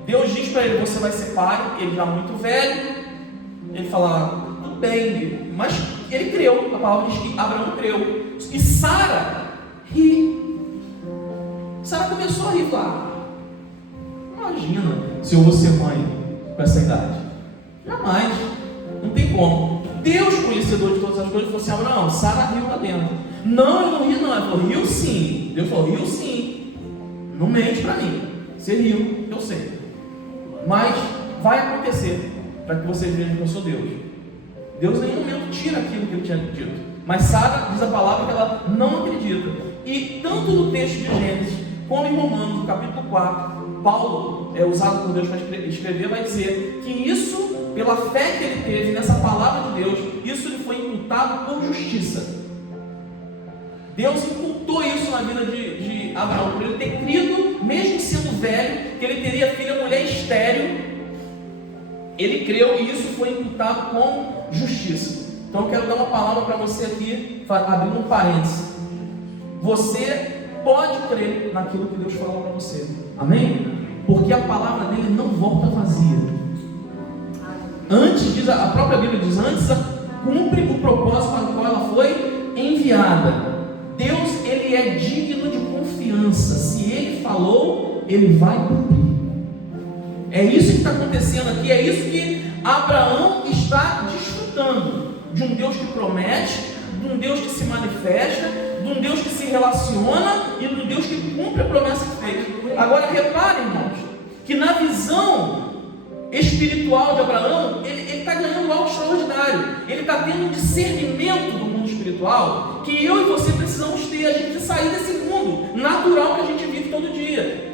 Deus diz para ele: você vai ser pai. Ele já muito velho. Ele fala: tudo bem, mas ele creu. A palavra diz que Abraão creu. E Sara ri. Sara começou a rir lá. Imagina se eu vou ser mãe com essa idade. Jamais, não tem como. Deus, conhecedor de todas as coisas, falou assim: Abraão, Sara riu lá dentro. Não, eu não ri não. Ele falou: riu sim. Deus falou: riu sim. Não mente para mim. Você riu, eu sei. Mas vai acontecer, para que vocês vejam que eu sou Deus. Deus em nenhum momento tira aquilo que ele tinha dito. Mas Sara diz a palavra que ela não acredita. E tanto no texto de Gênesis, como em Romanos, no capítulo 4, Paulo, usado por Deus para escrever, vai dizer que isso, pela fé que ele teve nessa palavra de Deus, isso lhe foi imputado por justiça. Deus imputou isso na vida de Abraão, por ele ter crido, mesmo sendo velho, que ele teria filha mulher estéril. Ele creu e isso foi imputado com justiça. Então eu quero dar uma palavra para você aqui, abrindo um parênteses. Você pode crer naquilo que Deus falou para você. Amém? Porque a palavra dele não volta vazia. Antes, a própria Bíblia diz, antes cumpre o propósito para o qual ela foi enviada. Deus, ele é digno de confiança. Se ele falou, ele vai cumprir. É isso que está acontecendo aqui, é isso que Abraão está desfrutando, de um Deus que promete, de um Deus que se manifesta, de um Deus que se relaciona e de um Deus que cumpre a promessa que fez. Agora reparem, irmãos, que na visão espiritual de Abraão, ele está ganhando algo extraordinário. Ele está tendo um discernimento do mundo espiritual que eu e você precisamos ter. A gente sair desse mundo natural que a gente vive todo dia,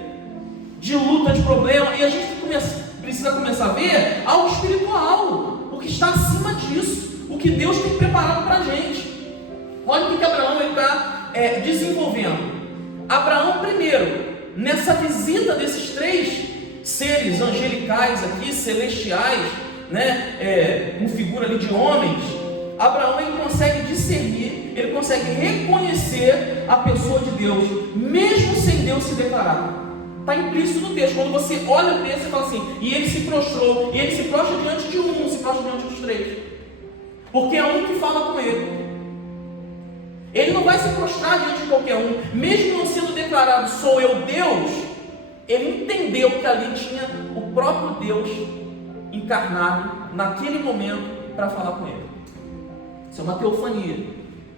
de luta, de problema, e a gente precisa começar a ver algo espiritual, o que está acima disso, o que Deus tem preparado para a gente. Olha o que Abraão está desenvolvendo. Abraão, primeiro, nessa visita desses 3 seres angelicais aqui, celestiais, né, com figura ali de homens, Abraão ele consegue discernir, ele consegue reconhecer a pessoa de Deus, mesmo sem Deus se declarar. Está implícito no texto. Quando você olha o texto, você fala assim: e ele se prostrou, e ele se prostra diante de um, se prostra diante dos 3, porque é um que fala com ele. Ele não vai se prostrar diante de qualquer um, mesmo não sendo declarado sou eu Deus. Ele entendeu que ali tinha o próprio Deus encarnado naquele momento para falar com ele. Isso é uma teofania.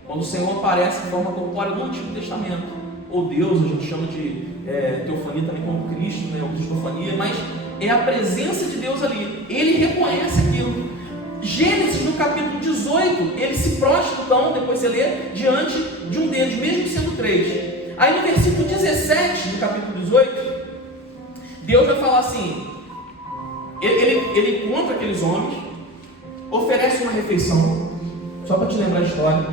Quando o Senhor aparece de forma corpórea no Antigo Testamento, ou Deus, a gente chama de teofania também como Cristo, né, ou cristofania, mas é a presença de Deus ali. Ele reconhece aquilo. Gênesis, no capítulo 18, ele se prostra, então, depois você lê, diante de um deles, mesmo sendo 3. Aí no versículo 17, do capítulo 18, Deus vai falar assim, ele encontra aqueles homens, oferece uma refeição, só para te lembrar a história,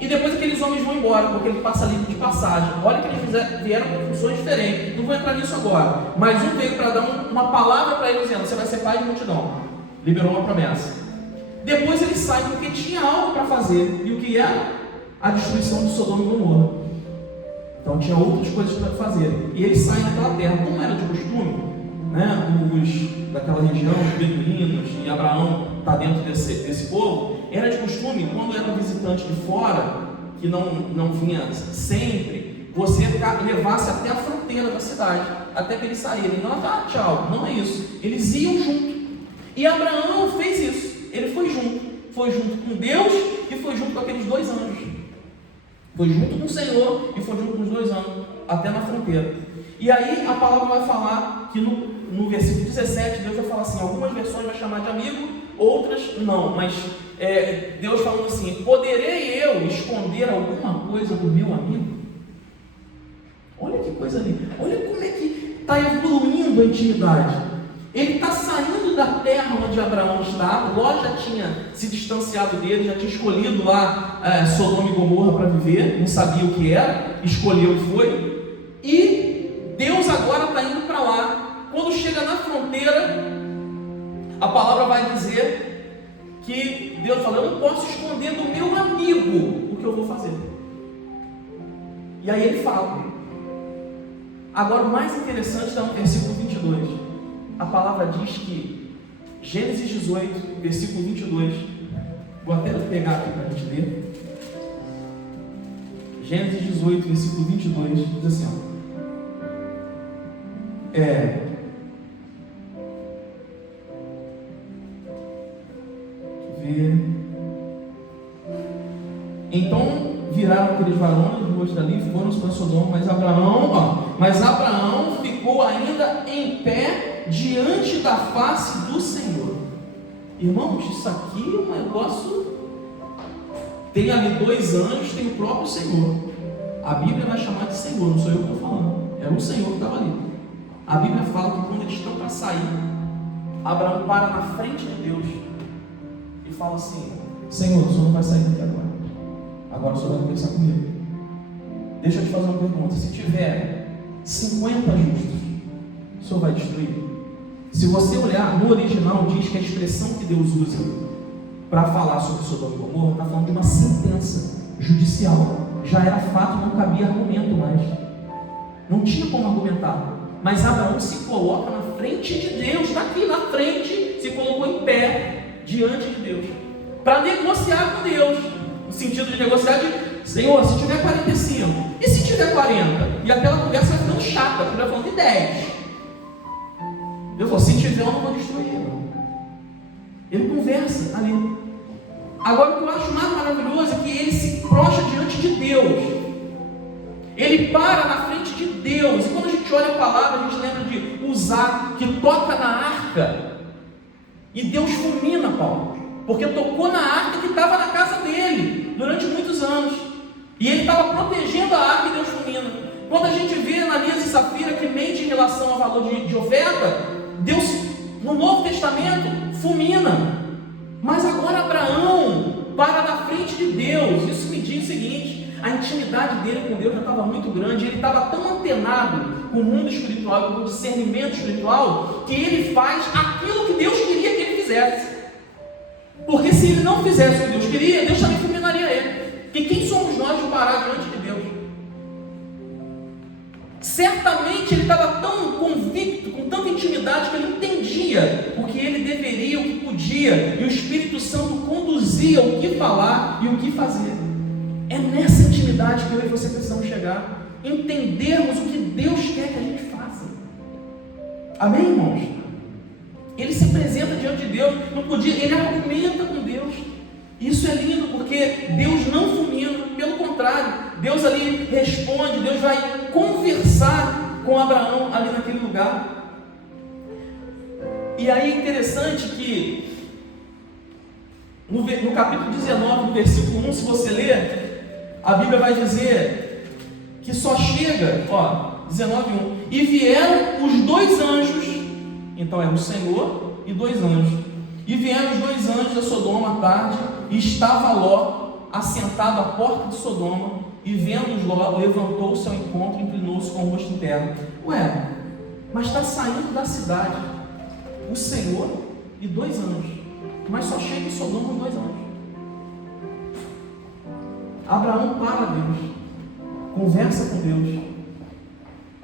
e depois aqueles homens vão embora, porque ele passa livre de passagem. Olha que eles vieram com funções diferentes, não vou entrar nisso agora, mas um veio para dar uma palavra para ele, dizendo, você vai ser pai de multidão, liberou uma promessa. Depois ele sai porque tinha algo para fazer, e o que era? A destruição de Sodoma e Gomorra. Então tinha outras coisas para fazer, e ele sai naquela terra, como era de costume, né? Os daquela região, os beduínos, e Abraão está dentro desse povo, era de costume, quando era um visitante de fora, que não vinha sempre, você levasse até a fronteira da cidade, até que eles saírem. Não, tchau, não é isso. Eles iam junto. E Abraão fez isso. Ele foi junto com Deus e foi junto com aqueles 2 anjos. Foi junto com o Senhor e foi junto com os 2 anjos, até na fronteira. E aí a palavra vai falar que no versículo 17, Deus vai falar assim, algumas versões vai chamar de amigo, outras não, mas Deus falando assim, poderei eu esconder alguma coisa do meu amigo? Olha que coisa linda, olha como é que está evoluindo a intimidade. Ele está saindo da terra onde Abraão está, Ló já tinha se distanciado dele, já tinha escolhido lá Sodoma e Gomorra para viver, não sabia o que era, escolheu e foi, e Deus agora está indo para lá. Quando chega na fronteira, a palavra vai dizer que Deus fala, eu não posso esconder do meu amigo o que eu vou fazer. E aí ele fala. Agora o mais interessante está no versículo 22. A palavra diz que, Gênesis 18, versículo 22, vou até pegar aqui para a gente ler. Gênesis 18, versículo 22, diz assim, então viraram aqueles varões duas dali, foram para Sodoma, mas Abraão ficou ainda em pé diante da face do Senhor. Irmãos, isso aqui é um negócio. Tem ali 2 anjos, tem o próprio Senhor. A Bíblia vai chamar de Senhor, não sou eu que estou falando, era o Senhor que estava ali. A Bíblia fala que quando eles estão para sair, Abraão para na frente de Deus e fala assim, Senhor, o Senhor não vai sair daqui agora. Agora o Senhor vai conversar comigo. Deixa eu te fazer uma pergunta. Se tiver 50 justos, o Senhor vai destruir? Se você olhar no original, diz que a expressão que Deus usa para falar sobre Sodoma e Gomorra está falando de uma sentença judicial. Já era fato, não cabia argumento mais. Não tinha como argumentar. Mas Abraão se coloca na frente de Deus, está aqui na frente, se colocou em pé diante de Deus, para negociar com Deus. No sentido de negociar de, Senhor, se tiver 45, e se tiver 40? E aquela conversa vai ficando chata, porque vai falando de 10. Deus falou, se tiver eu não vou destruir. Ele conversa ali. Agora o que eu acho mais maravilhoso é que ele se prostra diante de Deus. Ele para na frente de Deus. E quando a gente olha a palavra, a gente lembra de Uzá, que toca na arca. E Deus fulmina Paulo, porque tocou na arca que estava na casa dele durante muitos anos. E ele estava protegendo a arca e Deus fulmina. Quando a gente vê Ananias e Safira que mente em relação ao valor de oferta, Deus, no Novo Testamento, fulmina. Mas agora Abraão para na frente de Deus. Isso me diz o seguinte: a intimidade dele com Deus já estava muito grande. Ele estava tão antenado com o mundo espiritual, com o discernimento espiritual, que ele faz aquilo que Deus queria que ele fizesse. Porque se ele não fizesse o que Deus queria, Deus também fulminaria ele. Porque quem somos nós de parar diante de Deus? Certamente ele estava tão convicto, com tanta intimidade, que ele entendia o que ele deveria, o que podia, e o Espírito Santo conduzia o que falar e o que fazer. É nessa intimidade que eu e você precisamos chegar, entendermos o que Deus quer que a gente faça. Amém, irmãos? Ele se apresenta diante de Deus, não podia, ele argumenta com Deus. Isso é lindo porque Deus não fulmina, pelo contrário, Deus ali responde, Deus vai conversar com Abraão ali naquele lugar. E aí é interessante que no capítulo 19, no versículo 1, se você ler, a Bíblia vai dizer que só chega, 19:1, e vieram os 2 anjos, então era o Senhor e 2 anjos, e vieram os 2 anjos a Sodoma à tarde, e estava Ló assentado à porta de Sodoma, e vendo-os Ló, levantou-se ao encontro e inclinou-se com o rosto em terra. Ué, mas está saindo da cidade o Senhor e 2 anjos, mas só chega em Sodoma os 2 anjos. Abraão para Deus, conversa com Deus,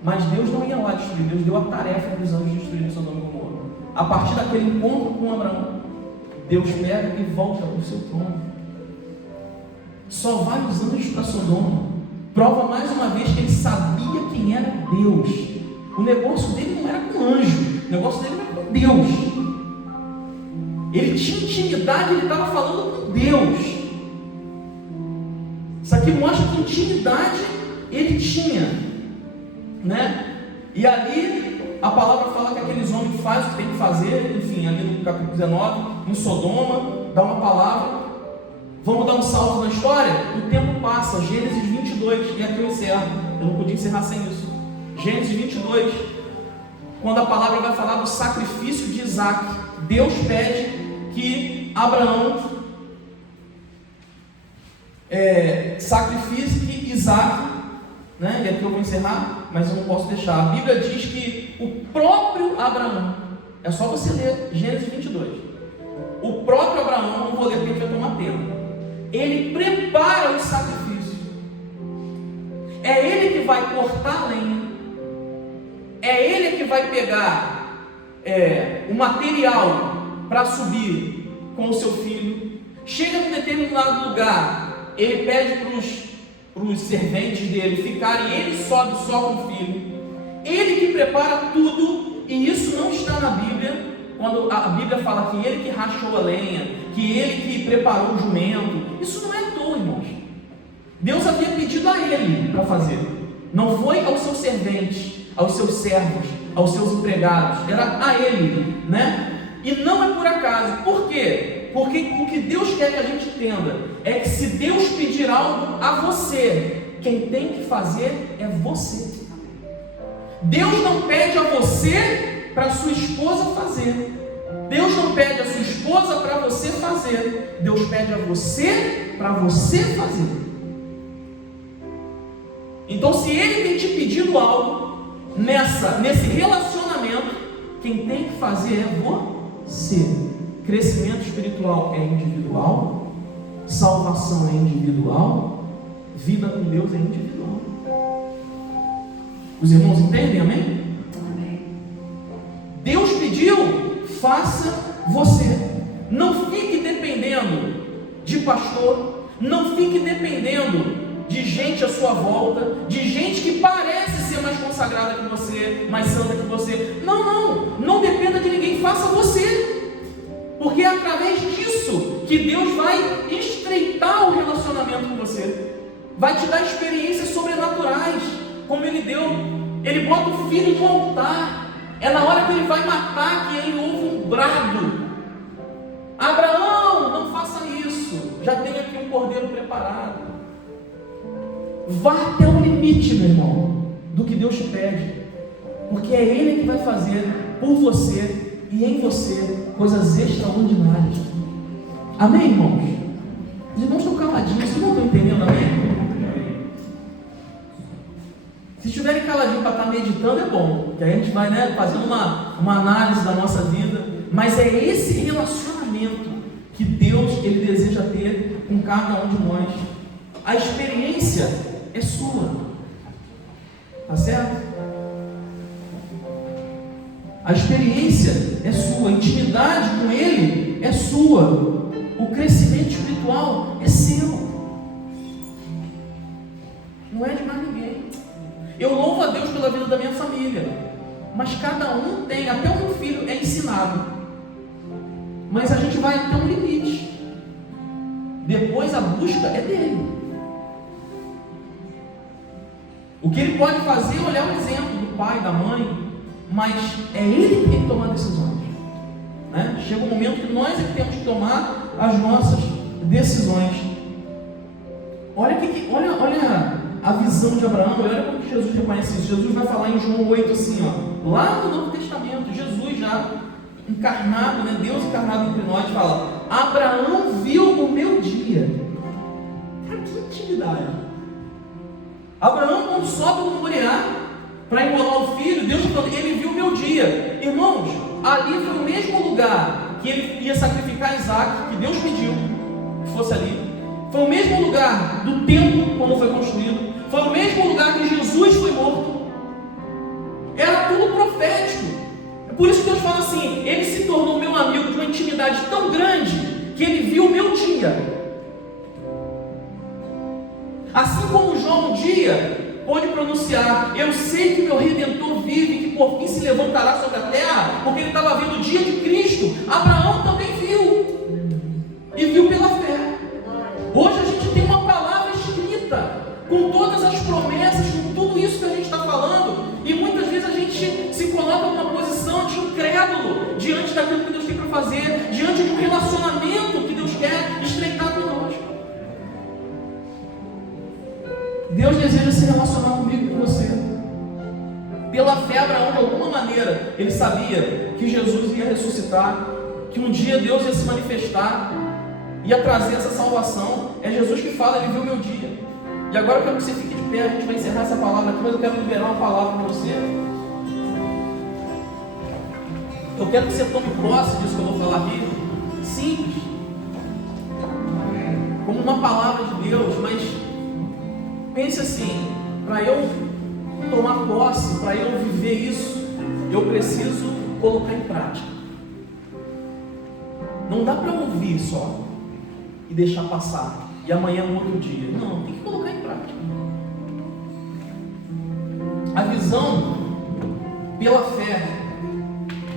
mas Deus não ia lá destruir. Deus deu a tarefa dos anjos destruírem Sodoma e Gomorra. A partir daquele encontro com Abraão, Deus pega e volta para o seu trono. Só vai os anjos para Sodoma. Prova mais uma vez que ele sabia quem era Deus. O negócio dele não era com anjo, o negócio dele era com Deus. Ele tinha intimidade, ele estava falando com Deus. Isso aqui mostra que intimidade ele tinha, né? E ali a palavra fala que aqueles homens fazem o que tem que fazer. Enfim, ali no capítulo 19, em Sodoma, dá uma palavra. Vamos dar um salto na história? O tempo passa, Gênesis 22, e aqui eu encerro. Eu não podia encerrar sem isso. Gênesis 22, quando a palavra vai falar do sacrifício de Isaac, Deus pede que Abraão sacrifique Isaac, né? E aqui eu vou encerrar, mas eu não posso deixar. A Bíblia diz que o próprio Abraão, é só você ler Gênesis 22, o próprio Abraão, não vou ler porque a gente vai tomar tempo, ele prepara o sacrifício. É ele que vai cortar a lenha, é ele que vai pegar o material para subir com o seu filho. Chega num determinado lugar, ele pede para os serventes dele ficarem, e ele sobe só com o filho. Ele que prepara tudo, e isso não está na Bíblia. Quando a Bíblia fala que ele que rachou a lenha, que ele que preparou o jumento, isso não é à toa, irmãos. Deus havia pedido a ele para fazer, não foi aos seus serventes, aos seus servos, aos seus empregados, era a ele, né? E não é por acaso. Por quê? Porque o que Deus quer que a gente entenda é que se Deus pedir algo a você, quem tem que fazer é você. Deus não pede a você para sua esposa fazer. Deus não pede a sua esposa para você fazer. Deus pede a você para você fazer. Então, se Ele tem te pedido algo nesse relacionamento, quem tem que fazer é você. Crescimento espiritual é individual, salvação é individual, vida com Deus é individual. Os irmãos entendem, amém? Deus pediu, faça você. Não fique dependendo de pastor, não fique dependendo de gente à sua volta, de gente que parece ser mais consagrada que você, mais santa que você. Não dependa de ninguém, faça você. Porque é através disso que Deus vai estreitar o relacionamento com você, vai te dar experiências sobrenaturais, como Ele deu. Ele bota o filho no altar. É na hora que ele vai matar que ele ouve um brado: Abraão, não faça isso, já tem aqui um cordeiro preparado. Vá até o limite, meu irmão, do que Deus te pede, porque é Ele que vai fazer por você e em você coisas extraordinárias. Amém, irmãos? Os irmãos estão caladinhos, vocês não estão entendendo, amém? Se estiverem caladinhos para estar meditando, é bom, que a gente vai, fazendo uma análise da nossa vida. Mas é esse relacionamento que Deus ele deseja ter com cada um de nós. A experiência é sua, tá certo? A experiência é sua, a intimidade com Ele é sua, o crescimento espiritual é seu, não é de mais ninguém. Eu louvo a Deus pela vida da minha família, mas cada um tem, até o meu filho é ensinado, mas a gente vai até um limite. depois a busca é dele. O que ele pode fazer é olhar o exemplo do pai, da mãe, mas é ele que tem que tomar decisões, né? Chega um momento que nós é que temos que tomar as nossas decisões. Olha a visão de Abraão, olha como que Jesus reconhece isso. Jesus vai falar em João 8 assim, ó, lá no Novo Testamento, Jesus já encarnado, né? Deus encarnado entre nós, fala: Abraão viu o meu dia. Cara, que intimidade! Abraão, quando sobe no Moriá para imolar o filho, Deus está falando, ele viu o meu dia. Irmãos, ali foi o mesmo lugar que ele ia sacrificar Isaac, que Deus pediu que fosse ali. Foi o mesmo lugar do templo quando foi construído. Foi o mesmo lugar que Jesus foi morto. Era tudo profético. É por isso que Deus fala assim: ele se tornou meu amigo de uma intimidade tão grande que ele viu o meu dia. Assim como João um dia pode pronunciar: eu sei que meu Redentor vive e que por fim se levantará sobre a terra, porque ele estava vendo o dia de Cristo. Abraão também viu, e viu pela fé. Hoje a gente tem uma palavra escrita, com todas as promessas, com tudo isso que a gente está falando, e muitas vezes a gente se coloca numa posição de incrédulo, diante daquilo que Deus tem para fazer, diante de um relacionamento que Deus quer estreitar conosco. Deus deseja se relacionar comigo e com você. Pela fé, Abraão, de alguma maneira, ele sabia que Jesus ia ressuscitar, que um dia Deus ia se manifestar, ia trazer essa salvação. É Jesus que fala: ele viu o meu dia. E agora eu quero que você fique de pé, a gente vai encerrar essa palavra aqui, mas eu quero liberar uma palavra para você. Eu quero que você tome posse disso que eu vou falar aqui. Simples, como uma palavra de Deus, mas pense assim: para eu tomar posse, para eu viver isso, eu preciso colocar em prática. Não dá para ouvir só e deixar passar, e amanhã é um outro dia. Não, tem que colocar em prática. A visão pela fé,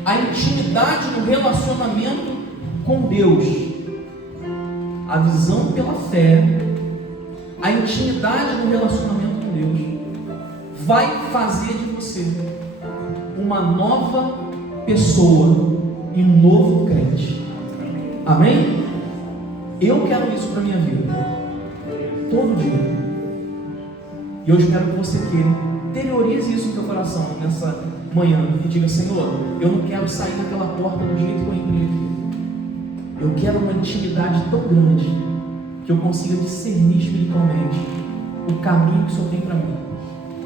a intimidade no relacionamento com Deus. A visão pela fé, a intimidade no relacionamento com Deus vai fazer de você uma nova pessoa e um novo crente. Amém? Eu quero isso para a minha vida, todo dia. E eu espero que você interiorize isso no teu coração nessa manhã e diga: Senhor, eu não quero sair daquela porta do jeito que eu entrei aqui. Eu quero uma intimidade tão grande que eu consiga discernir espiritualmente o caminho que o Senhor tem para mim,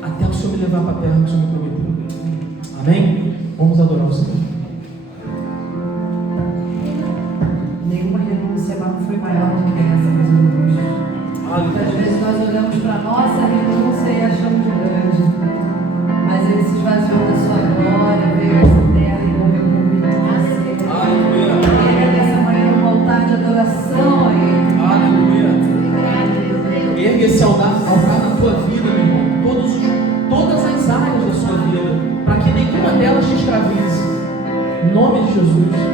até o Senhor me levar para a terra que o Senhor me prometeu. Amém? Vamos adorar o Senhor. Nenhuma renúncia foi maior do que essa, meus irmãos. Às vezes nós olhamos para a nossa renúncia e achamos grande, mas ele se esvaziou da sua glória, veio a essa terra e morreu por mim. Ele é dessa manhã um altar de adoração a ele. Aleluia. Ergue esse altar na tua vida, meu irmão, todas as áreas da sua vida, para que nenhuma delas te escravize. Em nome de Jesus.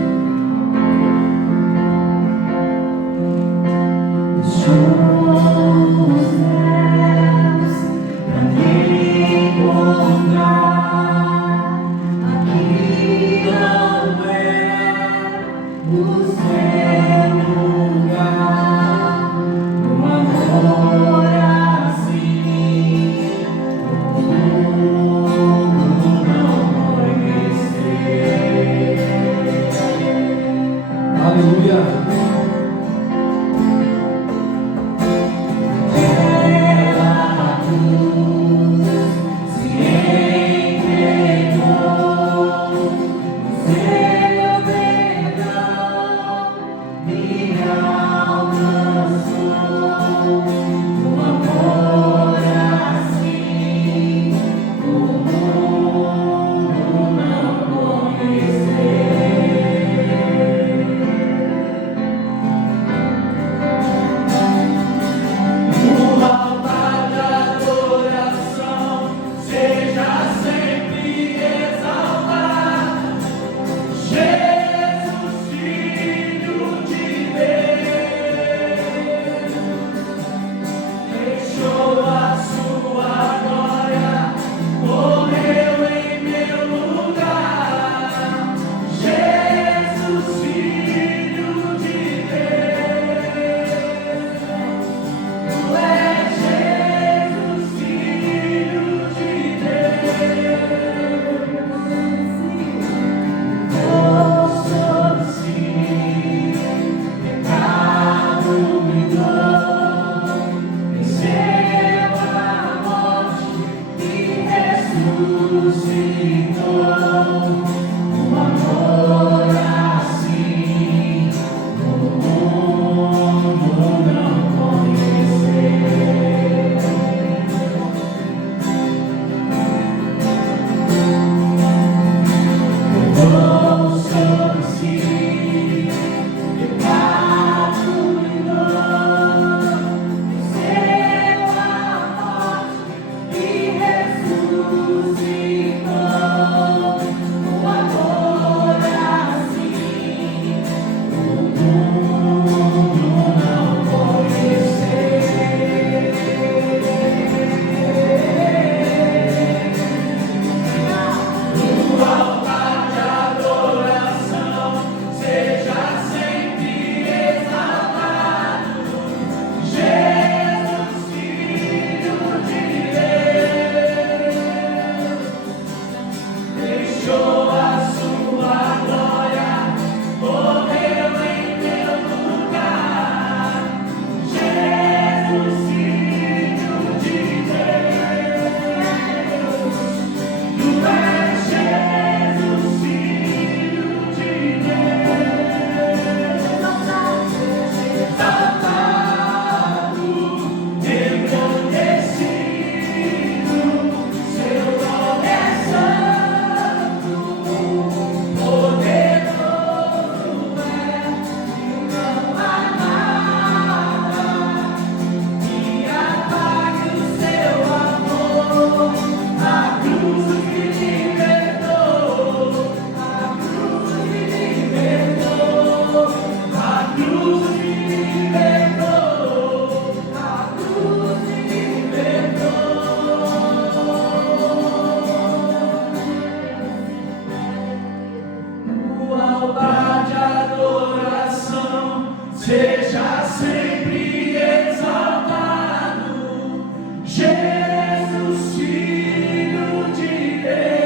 Jesus, Filho de Deus,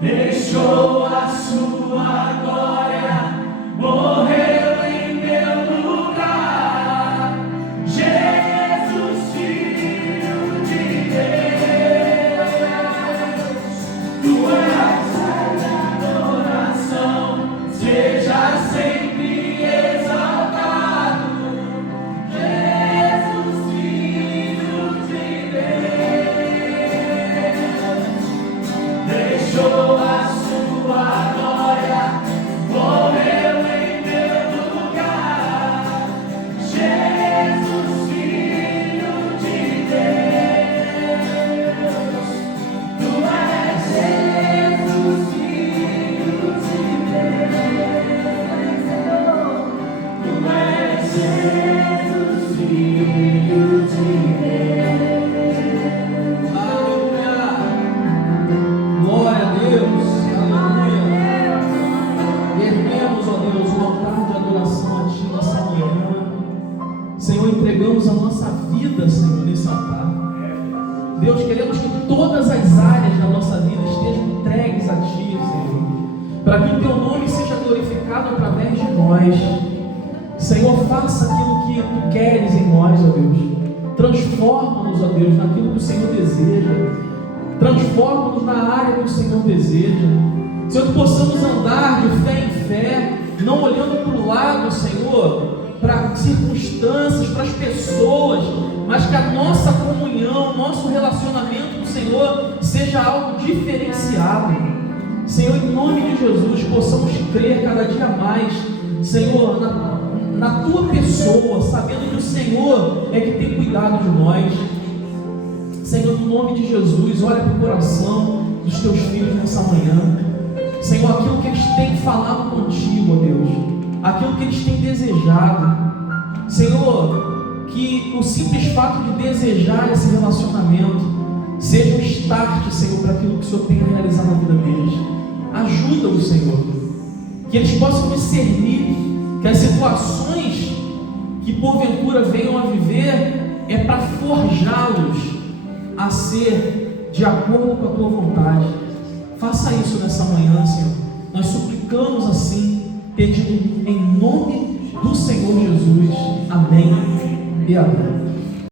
deixou a sua glória, morreu em meu lugar. Jesus, Filho de Deus, tua adoração seja sempre exaltado. Jesus, Filho de Deus, deixou a sua glória, morreu em meu lugar. Jesus, Filho de Deus, tu és Jesus, Filho de Deus, tu és Jesus, Filho de Deus. Aleluia! Glória a Deus! Aleluia! Erguemos, ó Deus, um altar de adoração a Ti nessa manhã. Senhor, entregamos a nossa vida, Senhor, nesse altar. Deus, queremos que todas as áreas da nossa vida estejam entregues a Ti, Senhor, para que o Teu nome seja glorificado através de nós. Senhor, faça aquilo que Tu queres em nós, ó Deus. Transforma-nos, ó Deus, naquilo que o Senhor deseja. Transforma-nos na área que o Senhor deseja. Senhor, que possamos andar de fé em fé, não olhando para o lado, Senhor, para circunstâncias, para as pessoas, mas que a nossa comunhão, nosso relacionamento com o Senhor seja algo diferenciado. Senhor, em nome de Jesus, possamos crer cada dia mais, Senhor, na Tua pessoa, sabendo que o Senhor é que tem cuidado de nós. Senhor, no nome de Jesus, olha para o coração dos Teus filhos nessa manhã. Senhor, aquilo que eles têm falado contigo, ó Deus, aquilo que eles têm desejado, Senhor, que o simples fato de desejar esse relacionamento seja um start, Senhor, para aquilo que o Senhor tem a realizar na vida deles. Ajuda-os, Senhor, que eles possam discernir que as situações que porventura venham a viver é para forjá-los a ser de acordo com a Tua vontade. Faça isso nessa manhã, Senhor. Nós suplicamos assim, pedindo em nome do Senhor Jesus. Amém e amém.